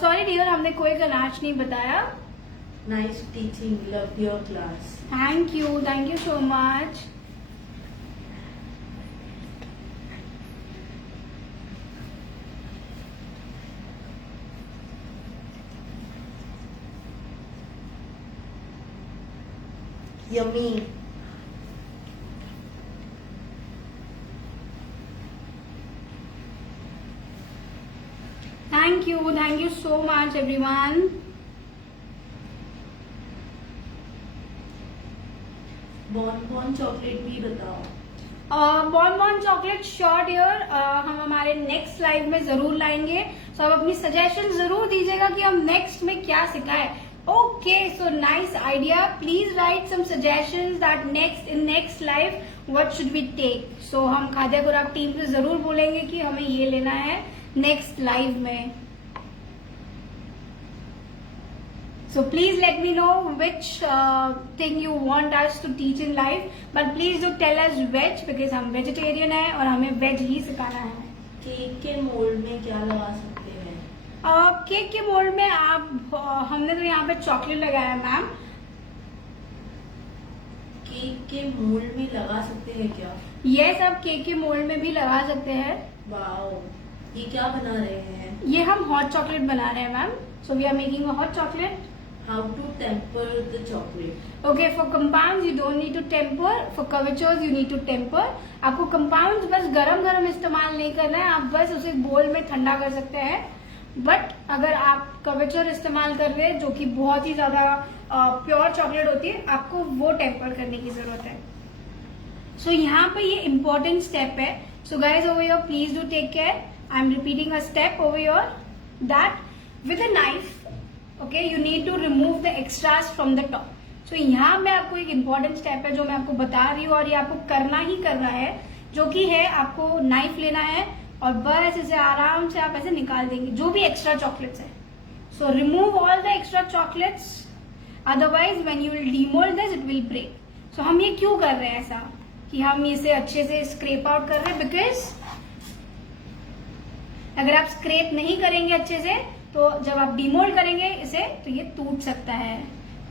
सॉरी डियर, हमने कोई गनाश नहीं बताया. Nice teaching. Love your class. Thank you so much. Yummy. Thank you so much everyone. Bon chocolate भी बताओ. बॉन chocolate sure dear, हम हमारे नेक्स्ट लाइव में जरूर लाएंगे. सो आप अपनी सजेशन जरूर दीजिएगा कि हम नेक्स्ट में क्या सिखाएं. Okay, so nice idea. Please write some suggestions that next life what should we take. So हम खाद्य खुराक टीम से जरूर बोलेंगे कि हमें ये लेना है नेक्स्ट लाइफ में. So please let me know which thing you want us to teach in life. But please do tell us veg because हम vegetarian हैं और हमें veg ही सिखाना है. केक के मोल्ड में क्या लगा सकते हैं? केक के मोल्ड में आप हमने तो यहाँ पे चॉकलेट लगाया है मैम. केक के मोल्ड में लगा सकते हैं क्या? यस, आप केक के मोल्ड में भी लगा सकते हैं. वाओ, ये क्या बना रहे हैं? ये हम हॉट चॉकलेट बना रहे हैं ma'am. So we are making a hot chocolate. How to temper the chocolate? Okay, for compounds you don't need to temper. For curvatures you need to temper. आपको compounds बस गरम इस्तेमाल नहीं करना है, आप बस उसे बोल में ठंडा कर सकते हैं. बट अगर आप curvature इस्तेमाल कर रहे हैं जो कि बहुत ही ज्यादा प्योर चॉकलेट होती है, आपको वो टेम्पर करने की जरूरत है. सो यहाँ पे ये इम्पोर्टेंट स्टेप है. So guys over your please do take care. I am repeating a step over your that with a knife. Okay, you need to remove the extras from the top. So यहाँ में आपको एक important step है जो मैं आपको बता रही हूँ और ये आपको करना ही करना है, जो कि है आपको नाइफ लेना है और बस इसे आराम से आप ऐसे निकाल देंगे जो भी एक्स्ट्रा चॉकलेट्स है. So remove all the extra chocolates, otherwise when you will demould this it will break. So हम ये क्यों कर रहे हैं ऐसा कि हम इसे अच्छे से स्क्रेप आउट कर रहे हैं? बिकॉज अगर आप स्क्रेप नहीं करेंगे अच्छे से तो जब आप डिमोल्ड करेंगे इसे तो ये टूट सकता है.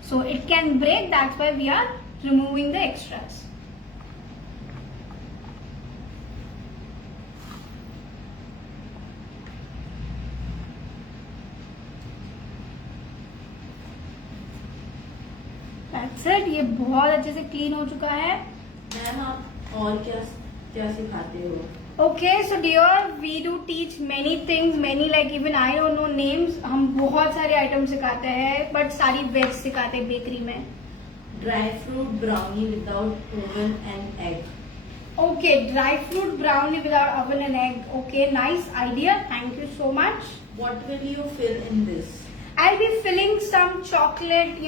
So it can break, that's why we are removing the extras. That's it. ये बहुत अच्छे से क्लीन हो चुका है. मैम आप और क्या क्या सिखाते हो? Okay, so dear, we do teach many things, many like even I don't know names. हम बहुत सारे आइटम सिखाते हैं, बट सारी वेज सिखाते हैं बेकरी में. Dry fruit brownie without oven and egg. Okay, dry fruit brownie without oven and egg. Okay, nice idea. Thank you so much. What will you fill in this? I'll be filling some chocolate,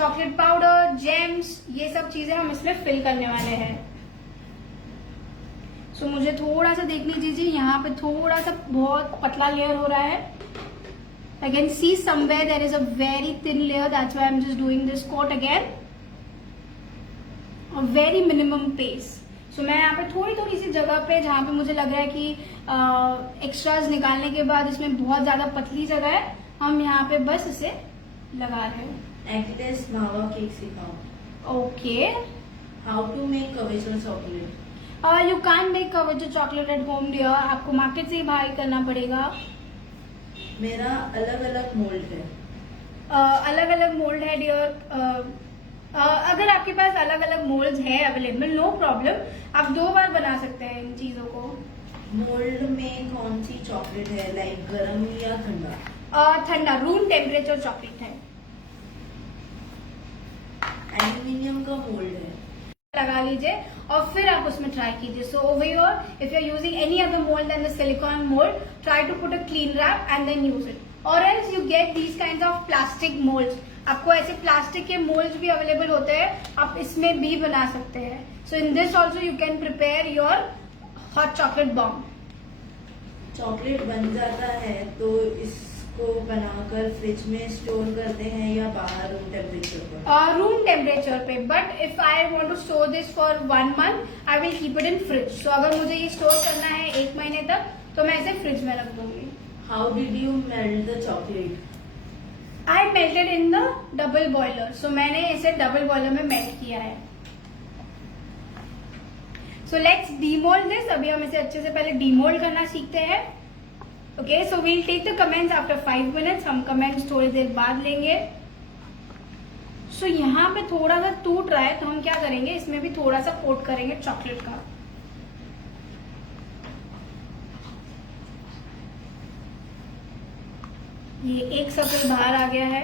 chocolate powder, gems. ये सब चीजें हम इसमें fill करने वाले हैं. सो मुझे थोड़ा सा देखने दीजिए, यहाँ पे थोड़ा सा बहुत पतला लेयर हो रहा है. I can see somewhere there is a very thin layer, that's why I am just doing this coat again. A very minimum pace. So मैं यहाँ पे थोड़ी सी जगह पे जहाँ पे मुझे लग रहा है कि एक्स्ट्राज निकालने के बाद इसमें बहुत ज्यादा पतली जगह है, हम यहाँ पे बस इसे लगा रहे हैं. एगलेस मावा केक सिखाओ. Okay. How to make couverture chocolate. You can make couverture chocolate at home dear. आपको मार्केट से ही बाय करना पड़ेगा. मेरा अलग अलग मोल्ड है. अलग अलग मोल्ड है डियर. अगर आपके पास अलग अलग मोल्ड है अवेलेबल, नो प्रॉब्लम, आप 2 बार बना सकते हैं इन चीजों को. मोल्ड में कौन सी चॉकलेट है, लाइक गरम या ठंडा? ठंडा, रूम टेम्परेचर चॉकलेट है. एल्यूमिनियम का मोल्ड है. लगा लीजिए और फिर आप उसमें ट्राई कीजिए. So over your, if you are using any other mould then the silicone mould, try to put a clean wrap and then use it. और else you get these kind of plastic moulds. आपको ऐसे plastic के moulds भी available होते हैं, आप इसमें भी बना सकते हैं. So in this also you can prepare your hot chocolate bomb. Chocolate बन जाता है तो इसको बनाकर फ्रिज में स्टोर करते हैं या बाहर रूम टेम्परेचर पर? रूम टेम्परेचर पे. But if I want to store this for 1 month I will keep it in fridge. So अगर मुझे ये स्टोर करना है 1 महीने तक तो मैं इसे फ्रिज में रख दूंगी. How did you melt the chocolate? I melted in the double boiler. So मैंने इसे डबल बॉयलर में मेल्ट किया है. So let's demould this. अभी हम इसे अच्छे से पहले डीमोल्ड करना सीखते हैं. Okay, so we'll take the comments after 5 minutes. हम कमेंट्स थोड़ी देर बाद लेंगे. सो यहाँ पे थोड़ा सा टूट रहा है तो हम क्या करेंगे, इसमें भी थोड़ा सा कोट करेंगे चॉकलेट का. ये एक सफेद बाहर आ गया है.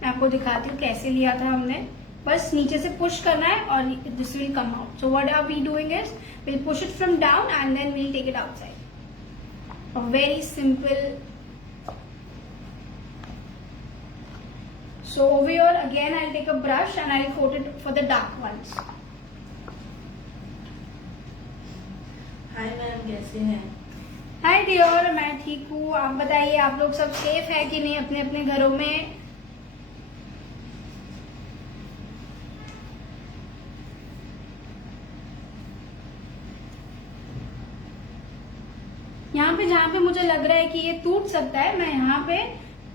मैं आपको दिखाती हूँ कैसे लिया था हमने. बस नीचे से पुश करना है और this will come out. So what are we doing is will push it from down and then will take it outside. A very simple So over here again I'll take a brush and I'll coat it for the dark ones. Hi ma'am, कैसे हैं? Hi dear, मैं ठीक हूँ। आप बताइए, आप लोग सब सेफ है कि नहीं अपने अपने घरों में? यहाँ पे जहाँ पे मुझे लग रहा है कि ये टूट सकता है, मैं यहाँ पे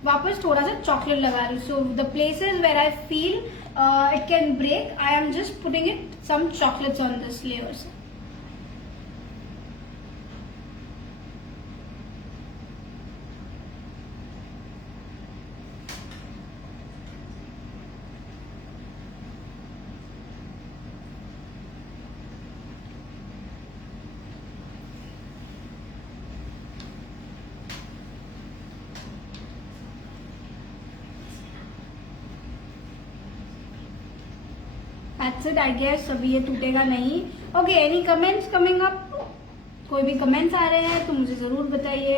वापस थोड़ा सा चॉकलेट लगा रही हूँ. So the places where I feel it can break, I am just putting it some chocolates on this layers. That's it, I guess. अभी ये टूटेगा नहीं. Okay, any comments coming up? कोई भी कमेंट्स आ रहे हैं तो मुझे जरूर बताइए.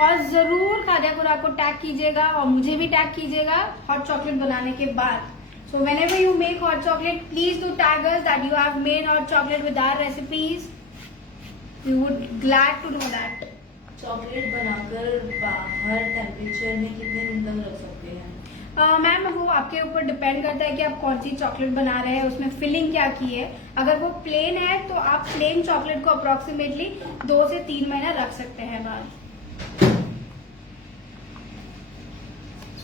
और जरूर खाद्या खुराक को टैग कीजिएगा और मुझे भी टैग कीजिएगा हॉट चॉकलेट बनाने के बाद. So whenever you make hot chocolate, please do tag us that you have made hot chocolate with our recipes. We would glad to know that. Chocolate बनाकर बाहर टेम्परेचर में कितने दिन तक रख सकते हैं? मैम वो आपके ऊपर डिपेंड करता है कि आप कौन सी चॉकलेट बना रहे हैं, उसमें फिलिंग क्या की है. अगर वो प्लेन है तो आप प्लेन चॉकलेट को अप्रोक्सीमेटली 2 से 3 महीना रख सकते हैं बाद.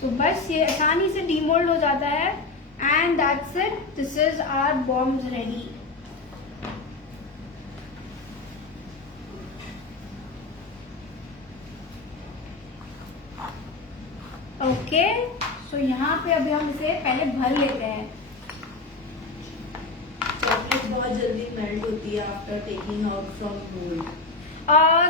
तो बस ये आसानी से डीमोल्ड हो जाता है. And that's it, this is our bombs ready. Okay, so यहाँ पे अभी हम इसे पहले भर लेते हैं. चॉकलेट बहुत जल्दी मेल्ट होती है after taking out from mould.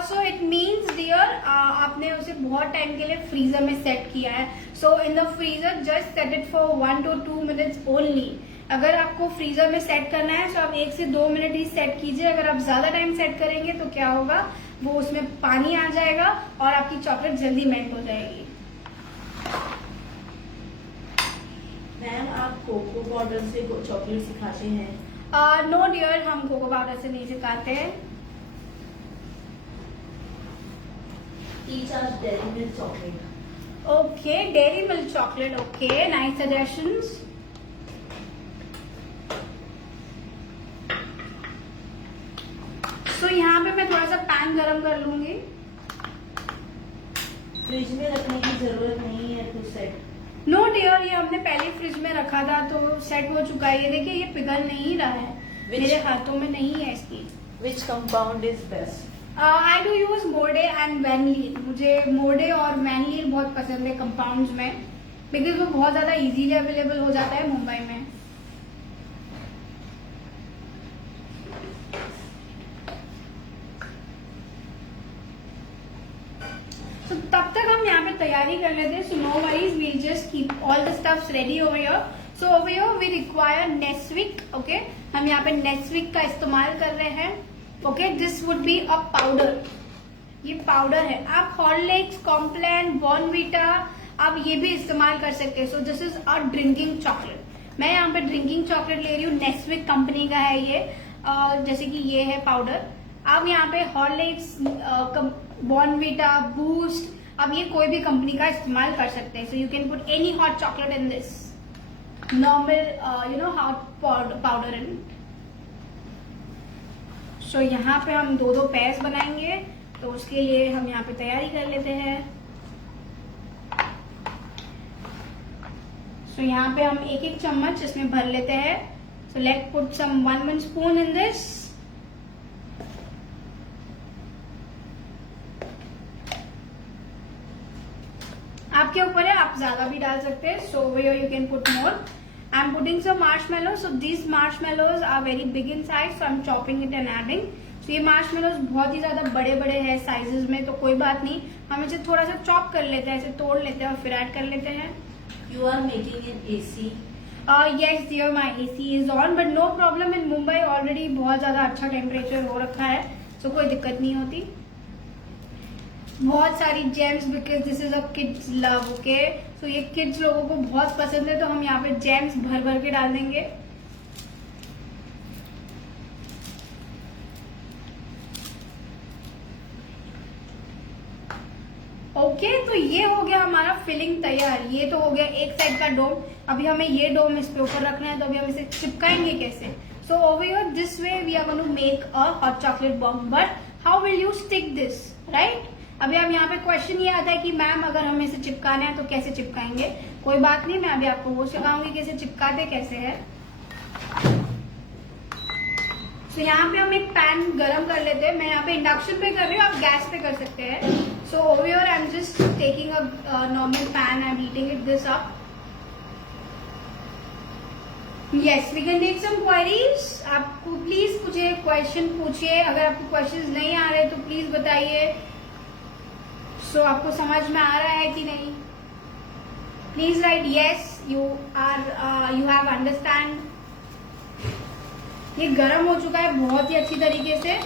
So it means dear आपने उसे बहुत टाइम के लिए फ्रीजर में सेट किया है. So in the freezer just set it for 1 to 2 minutes only. अगर आपको फ्रीजर में सेट करना है तो आप 1 से 2 मिनट ही सेट कीजिए. अगर आप ज्यादा टाइम सेट करेंगे तो क्या होगा, वो उसमें पानी आ जाएगा और आपकी चॉकलेट जल्दी मेल्ट हो जाएगी. मैम, आप कोको पाउडर से चॉकलेट सिखाते हैं? नो डियर, हम कोको पाउडर से नहीं सिखाते हैं. Teach us dairy milk chocolate. Okay, dairy milk chocolate. Okay, nice suggestions. तो यहाँ पे मैं थोड़ा सा पैन गरम कर लूंगी. फ्रिज में रखने की जरूरत नहीं है टू सेट. नो डियर, ये हमने पहले फ्रिज में रखा था तो सेट हो चुका है. ये देखिए, ये पिघल नहीं रहा है. मेरे हाथों में नहीं है इसकी. Which compound is best? I do use Morde and Vanleer. मुझे मोर्डे और वैनलीन बहुत पसंद है कंपाउंड्स में, बिकॉज वो बहुत ज्यादा इजीली अवेलेबल हो जाता है मुंबई में. तो तब तक हम यहाँ पे तैयारी कर लेते हैं. So no worries, we'll just keep all the stuffs ready over here. So over here we require Nesquik. Okay, हम यहाँ पे नेस्विक का इस्तेमाल कर रहे हैं. Okay, this would be a powder. ये पाउडर है. आप हॉर्लिक्स, कॉम्प्लान, बॉर्नवीटा आप ये भी इस्तेमाल कर सकते हैं. सो this is a drinking chocolate. मैं यहाँ पे ड्रिंकिंग चॉकलेट ले रही हूँ. नेस्विक कंपनी का है ये. जैसे कि ये है पाउडर. आप यहाँ पे हॉर्लिक्स, बॉर्नवीटा, बूस्ट, आप ये कोई भी कंपनी का इस्तेमाल कर सकते हैं. So you can put any hot chocolate in this normal hot powder in. So यहाँ पे हम 2-2 पैस बनाएंगे, तो उसके लिए हम यहाँ पे तैयारी कर लेते हैं. सो यहाँ पे हम 1-1 चम्मच इसमें भर लेते हैं. So let put some 1 spoon in this. आपके ऊपर है, आप ज्यादा भी डाल सकते हैं. So where you can put more. I am putting some marshmallows. So these marshmallows are very big in size, so I am chopping it and adding. So ये मार्शमेलोज बहुत ही ज्यादा बड़े बड़े हैं साइजेस में, तो कोई बात नहीं, हम इसे थोड़ा सा चॉप कर लेते हैं, ऐसे तोड़ लेते हैं और फिर ऐड कर लेते हैं. You are making in AC? Yes dear, my AC is on, but no problem. in Mumbai already बहुत ज्यादा अच्छा टेम्परेचर हो रखा है, so कोई दिक्कत नहीं होती. बहुत सारी Gems, because this is a kids love, okay. So ये किड्स लोगों को बहुत पसंद है, तो हम यहाँ पे जेम्स भर भर के डाल देंगे। ओके तो ये हो गया हमारा फिलिंग तैयार। ये तो हो गया एक साइड का डोम। अभी हमें ये डोम इस पे ऊपर रखना है, तो अभी हम इसे चिपकाएंगे कैसे। So over here this way we are going to make a hot chocolate bomb, but how will you stick this, right. अभी हम यहाँ पे क्वेश्चन ये आता है कि मैम अगर हमें इसे चिपकाना है तो कैसे चिपकाएंगे। कोई बात नहीं, मैं अभी आपको वो सिखाऊंगी कि इसे चिपकाते कैसे है। सो यहाँ पे हम एक पैन गरम कर लेते हैं। मैं यहाँ पे इंडक्शन पे कर रही हूँ, आप गैस पे कर सकते हैं। So over here I am just taking a normal pan, I am heating it this up. Yes, we can take some queries. आपको प्लीज मुझे क्वेश्चन पूछिए। अगर आपको क्वेश्चंस नहीं आ रहे तो प्लीज बताइए। सो आपको समझ में आ रहा है कि नहीं, please right yes you have understand. ये गर्म हो चुका है बहुत ही अच्छी तरीके से।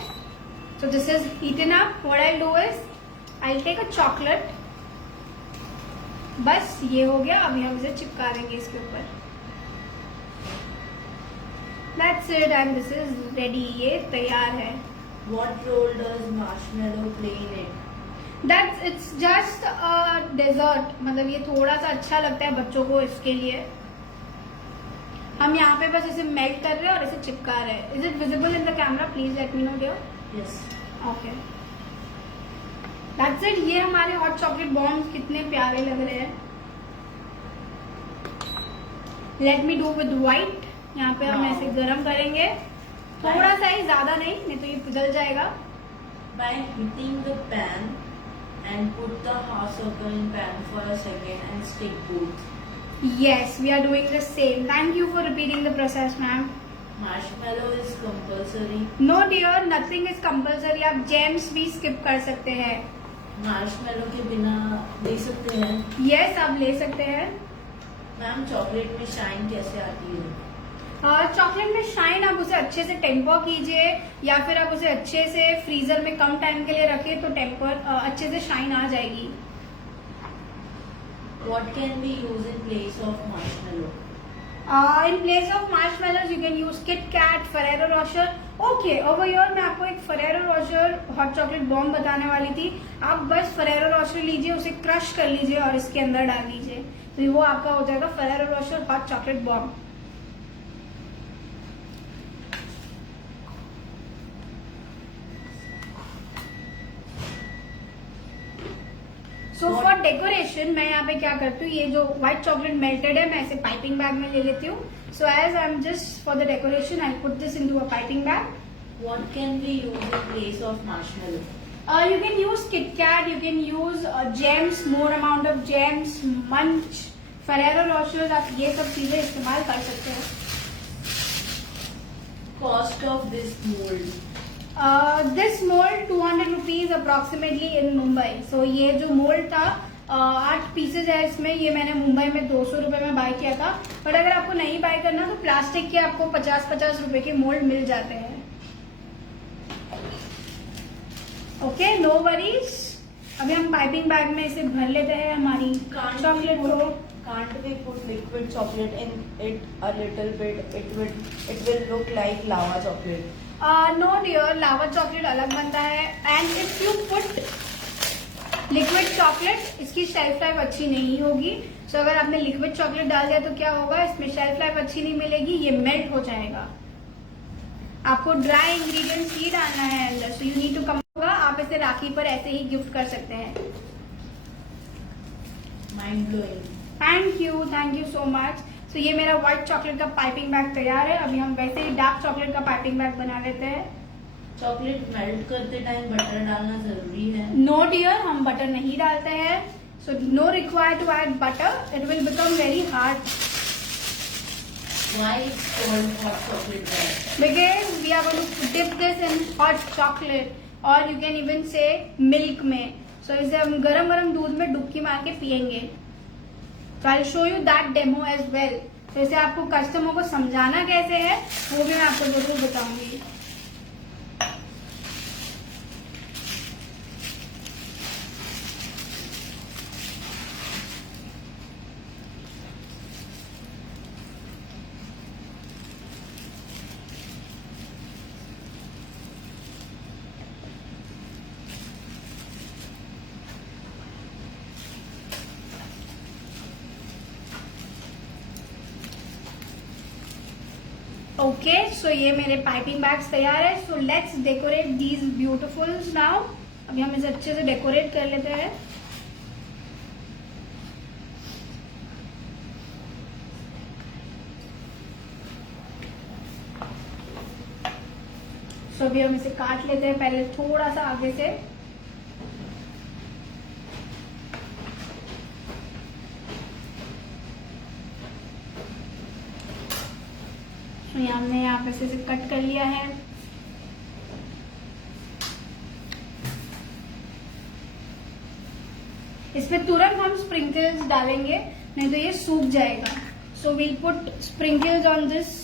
So this is heaten up. What I do is I take a chocolate. बस ये हो गया। अभी हम इसे चिपका देंगे इसके ऊपर। That's it and this is ready. ये तैयार है। What role does marshmallow play in it? It's just a dessert. मतलब ये थोड़ा सा अच्छा लगता है बच्चों को, इसके लिए हम यहाँ पे बस इसे मेल्ट कर रहे हैं और इसे चिपका रहे हैं। Is it visible in the camera? Please let me know dear. Yes. Okay. That's it. ये हमारे हॉट चॉकलेट बॉम्ब्स कितने प्यारे लग रहे हैं। Let me do with white. यहाँ पे हम ऐसे गरम करेंगे, थोड़ा सा ही, ज्यादा नहीं तो ये पिघल जाएगा। By heating the pan and put the half circle in pan for a second and stick both. Yes, we are doing the same. Thank you for repeating the process, ma'am. Marshmallow is compulsory. No dear, nothing is compulsory. आप James भी skip कर सकते हैं। Marshmallow के बिना ले सकते हैं? Yes, आप ले सकते हैं। मैम चॉकलेट में शाइन कैसे आती है? चॉकलेट में शाइन आप उसे अच्छे से टेम्पर कीजिए, या फिर आप उसे अच्छे से फ्रीजर में कम टाइम के लिए रखें तो टेम्पर अच्छे से शाइन आ जाएगी। What can we use in place of marshmallow? In place of marshmallows you can use Kit Kat, Ferrero Rocher. Okay, over here मैं आपको एक Ferrero Rocher hot chocolate bomb बताने वाली थी। आप बस Ferrero Rocher लीजिए, उसे क्रश कर लीजिए और इसके अंदर डाल दीजिए, तो वो आपका हो जाएगा Ferrero Rocher hot chocolate bomb. So for decoration मैं यहाँ पे क्या करती हूँ, ये जो व्हाइट चॉकलेट मेल्टेड है मैं इसे पाइपिंग बैग में ले लेती हूँ। So as I am just for the decoration I put this into a piping bag. What can we use in place of marshmallow? You can use Kit Kat, you can use gems, more amount of gems, Munch, Ferrero Rocher, आप ये सब चीजें इस्तेमाल कर सकते हैं। Cost of this mold? This mold 200 rupees approximately in Mumbai. So ये जो मोल्ड था 8 पीसेज है इसमें, ये मैंने मुंबई में 200 रुपए में बाय किया था। बट अगर आपको नहीं बाय करना तो प्लास्टिक के आपको 50-50 रुपए के मोल्ड मिल जाते हैं। Okay, no worries. अभी हम पाइपिंग बैग में इसे भर लेते हैं हमारी चॉकलेट को। Can't we put liquid chocolate in it a little bit? It will look like lava chocolate. No dear, lava chocolate अलग बनता है। And if you put liquid chocolate, इसकी शेल्फ लाइफ अच्छी नहीं होगी। सो अगर आपने लिक्विड चॉकलेट डाल दिया तो क्या होगा, इसमें शेल्फ लाइफ अच्छी नहीं मिलेगी, ये मेल्ट हो जाएगा। आपको ड्राई इंग्रेडिएंट्स ही डालना है अंदर। सो यू नीड टू कम होगा। आप इसे राखी पर ऐसे ही गिफ्ट कर सकते हैं। Mind blowing. Thank you so much. तो ये मेरा व्हाइट चॉकलेट का पाइपिंग बैग तैयार है। अभी हम वैसे ही डार्क चॉकलेट का पाइपिंग बैग बना लेते हैं। चॉकलेट मेल्ट करते टाइम बटर डालना जरूरी है? नो डियर, हम बटर नहीं डालते हैं। So no require to add butter, it will become very hard. Why it's called hot chocolate bag? Because we are going to dip this in hot chocolate, or you can even say milk में। So इसे हम गरम गरम दूध में डुबकी मार के पियेंगे। So I'll show you that demo as well. तो इसे आपको कस्टमर को समझाना कैसे है वो भी मैं आपको जरूर बताऊंगी। ओके, सो ये मेरे पाइपिंग बैग्स तैयार है. So let's decorate these beautifuls now. अभी हम इसे अच्छे से डेकोरेट कर लेते हैं. सो अभी हम इसे काट लेते हैं पहले थोड़ा सा आगे से. तो हमने यहाँ पे से कट कर लिया है. इसमें तुरंत हम स्प्रिंकल्स डालेंगे, नहीं तो ये सूख जाएगा. So we'll put sprinkles on this.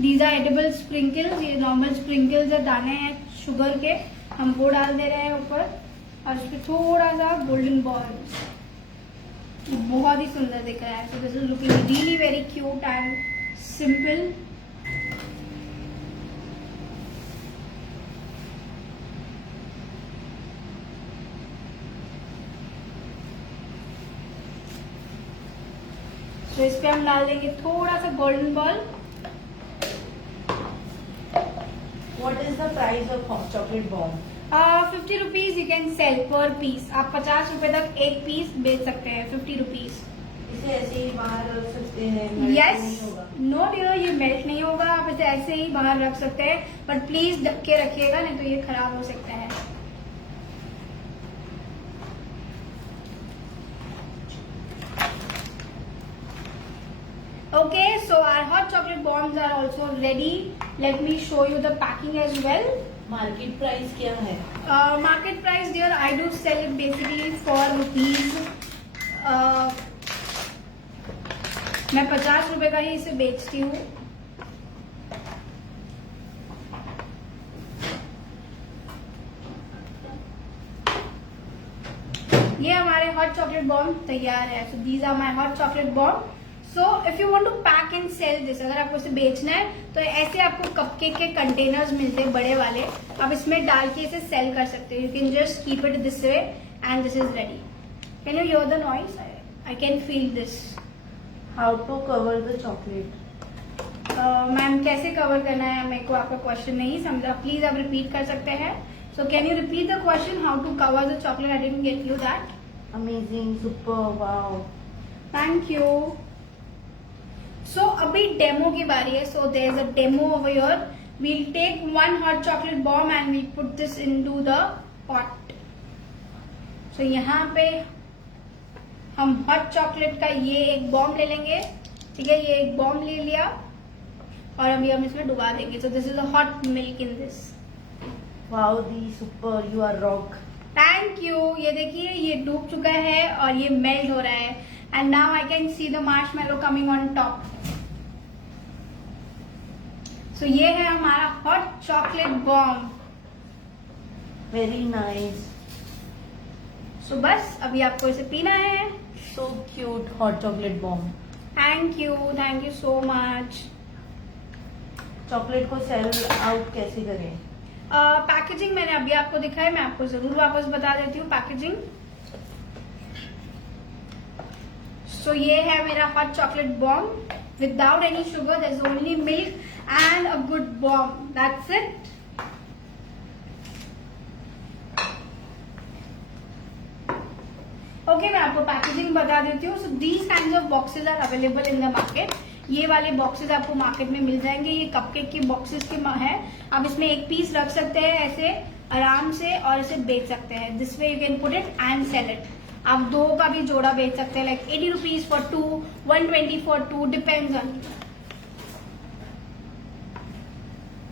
These are edible sprinkles. ये नॉर्मल स्प्रिंकल्स है, दाने हैं शुगर के, हम वो डाल दे रहे हैं ऊपर. और उसपे थोड़ा सा गोल्डन बॉल्स. बहुत ही सुंदर दिख रहा है. So this is looking really very cute and simple. तो इस पे हम डाल देंगे थोड़ा सा golden ball. What is the price of hot chocolate bomb? 50 rupees you can sell पर पीस. आप 50 रुपए तक एक पीस बेच सकते हैं. 50 रुपीज. इसे ऐसे ही बाहर रख सकते हैं? यस. नो डियर, ये मेल्ट नहीं होगा. आप इसे ऐसे ही बाहर रख सकते हैं, बट प्लीज ढक के रखिएगा, नहीं तो ये खराब हो सकता है. Okay, so our hot chocolate bombs are also ready. Let me show you the packing as well. Market price क्या है? Market price, dear, I do sell it basically for rupees. मैं 50 रुपए का ही इसे बेचती हूँ. ये हमारे हॉट चॉकलेट बॉम्ब तैयार है. So these are my hot chocolate bomb. So if you want to pack and sell this, अगर आपको इसे बेचना है तो ऐसे आपको कपकेक के कंटेनर्स मिलते हैं बड़े वाले. आप इसमें डाल के इसे सेल कर सकते हो. You can just keep it this way and this is ready. Can you hear the noise? I can feel this. How to cover the chocolate? Ma'am कैसे कवर करना है, मेरे को आपका क्वेश्चन नहीं समझा. प्लीज आप रिपीट कर सकते हैं. So can you repeat the question? How to cover the chocolate? I didn't get you that. Amazing, super, wow, thank you. So अभी डेमो की बारी है. So there is a demo over here. We'll take one hot chocolate bomb and we'll put this into the pot. So यहाँ पे हम hot chocolate का ये एक बॉम्ब ले लेंगे. ठीक है, ये एक बॉम्ब ले लिया और अभी हम इसमें डुबा देंगे. So this is a hot milk in this. Wow दी, super, you are rock. Thank you. ये देखिए, ये डूब चुका है और ये मेल्ट हो रहा है. And now I can see the marshmallow coming on top. So ये है हमारा hot chocolate bomb. Very nice. So बस अभी आपको इसे पीना है. So cute hot chocolate bomb. Thank you so much. Chocolate को सेल आउट कैसे करें? पैकेजिंग मैंने अभी आपको दिखाया, मैं आपको जरूर वापस बता देती हूँ पैकेजिंग. सो ये है मेरा hot chocolate bomb without any sugar. There is only milk and a good bomb. That's it. Okay, मैं आपको पैकेजिंग बता देती हूँ. So these kinds of boxes are available in the market. ये वाले बॉक्सेस आपको मार्केट में मिल जाएंगे. ये कपकेक के बॉक्सेस के है. आप इसमें एक पीस रख सकते हैं ऐसे आराम से और इसे बेच सकते हैं. This way you can put it and sell it. आप 2 का भी जोड़ा बेच सकते हैं. Like 80 rupees for 2, 120 for 2, depends on.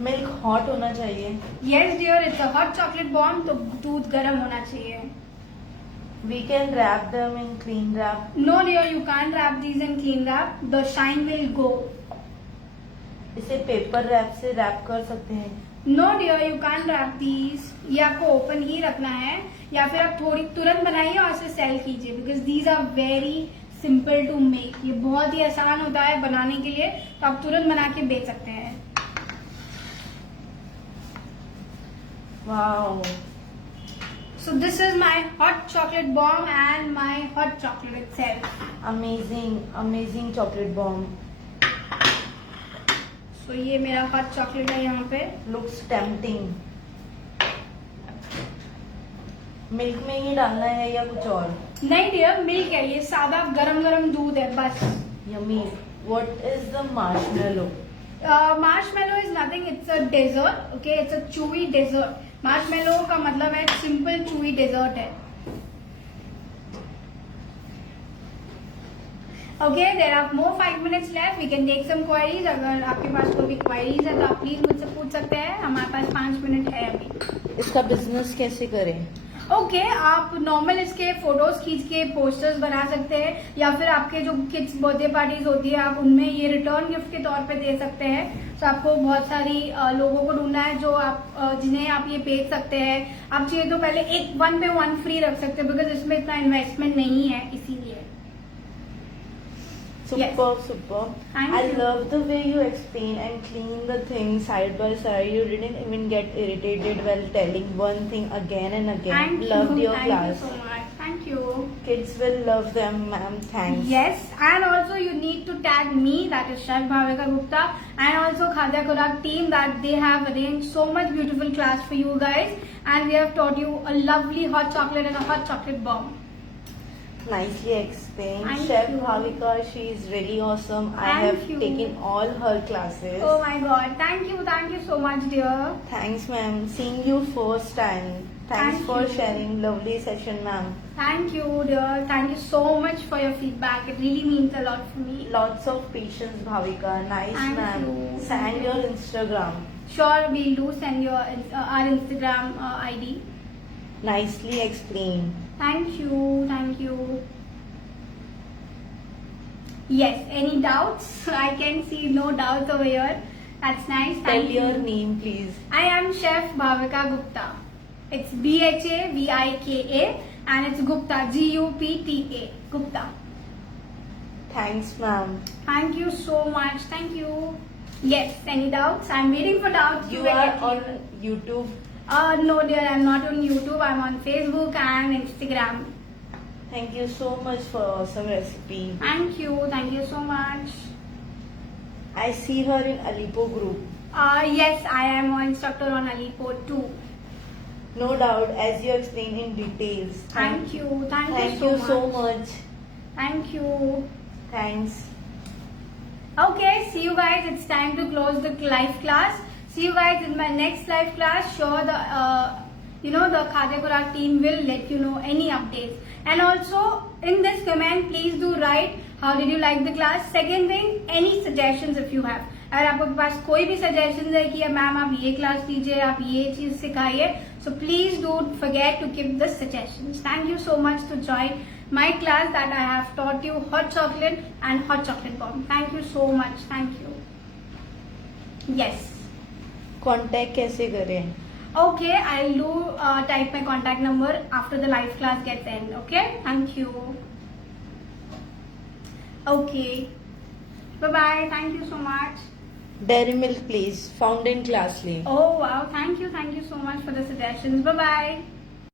Milk hot होना चाहिए? Yes dear, it's a hot chocolate bomb, तो दूध गर्म होना चाहिए. We can wrap them in clean wrap. No dear, you can't wrap these in clean wrap. The shine will go. इसे paper wrap से rap कर सकते हैं? No dear, you can't wrap these. ये आपको ओपन ही रखना है, या फिर आप थोड़ी तुरंत बनाइए और इसे सेल कीजिए. Because these are very simple to make. ये बहुत ही आसान होता है बनाने के लिए, तो आप तुरंत बना के बेच सकते हैं. Wow. So this is my hot chocolate bomb and my hot chocolate itself. Amazing, amazing chocolate bomb. So ये मेरा हॉट चॉकलेट है यहाँ पे. Looks tempting. मिल्क में ही डालना है या कुछ और? नहीं डियर, मिल्क है ये, सादा गरम गरम दूध है बस. Yummy. What is the marshmallow? Marshmallow is nothing, it's a dessert. Okay, it's a chewy dessert. Marshmallow का मतलब है simple chewy dessert है. Okay, there are more 5 minutes left. We can take some queries. अगर आपके पास कोई भी queries है तो आप प्लीज मुझसे पूछ सकते हैं. हमारे पास 5 मिनट है अभी. इसका बिजनेस कैसे करें? ओके, आप नॉर्मल इसके फोटोज खींच के पोस्टर्स बना सकते हैं, या फिर आपके जो किड्स बर्थडे पार्टीज होती है आप उनमें ये रिटर्न गिफ्ट के तौर पे दे सकते हैं. तो आपको बहुत सारी लोगों को ढूंढना है जो आप जिन्हें आप ये बेच सकते हैं. आप चाहिए तो पहले एक 1 पे 1 फ्री रख सकते हैं, बिकॉज इसमें इतना इन्वेस्टमेंट नहीं है, इसीलिए. Superb, superb. Thank I you. love the way you explain and clean the things side by side. You didn't even get irritated while telling one thing again and again. Thank Loved you. your Thank class. you so much. Thank you. Kids will love them, ma'am. Thanks. Yes, and also you need to tag me, that is Chef Bhavika Gupta, and also Khadya Kurak team, that they have arranged so much beautiful class for you guys, and we have taught you a lovely hot chocolate and a hot chocolate bomb. Nicely explained. Thank Chef you. Bhavika, she is really awesome. I Thank have you. taken all her classes. Oh my god, thank you so much dear. Thanks, ma'am. Seeing you first time. Thanks Thank for you. sharing lovely session, ma'am. Thank you dear, thank you so much for your feedback, it really means a lot for me. Lots of patience, Bhavika. Nice, Thank ma'am. you. Send your Instagram. Sure, we'll do send your our Instagram ID. Nicely explained. Thank you, thank you. Yes, any doubts? I can see no doubts over here. That's nice. Tell Thank your you. name, please. I am Chef Bhavika Gupta. It's BHAVIKA and it's Gupta, GUPTA, Gupta. Thanks, ma'am. Thank you so much. Thank you. Yes, any doubts? I'm waiting for doubts. You are on YouTube. No dear, I'm not on YouTube. I'm on Facebook and Instagram. Thank you so much for awesome recipe. Thank you so much. I see her in Alipo group. Yes, I am an instructor on Alipo too. No doubt, as you explain in details. Thank you Thank you so much. Thank you. Thanks. Okay, see you guys. It's time to close the live class. See you guys in my next live class. Sure, the Khadya Kurak team will let you know any updates. And also, in this comment, please do write how did you like the class. Second thing, any suggestions if you have. अगर आपके पास कोई भी suggestions है कि ma'am आप ये class लीजिए, आप ये चीज सिखाइए, so please don't forget to give the suggestions. Thank you so much to join my class that I have taught you hot chocolate and hot chocolate bomb. Thank you so much. Thank you. Yes. Contact कैसे करें? Okay, I'll do type my contact number after the live class gets end. Okay, thank you. Okay, bye bye. Thank you so much. Dairy Milk, please. Found in class leave. Oh wow, thank you so much for the suggestions. Bye bye.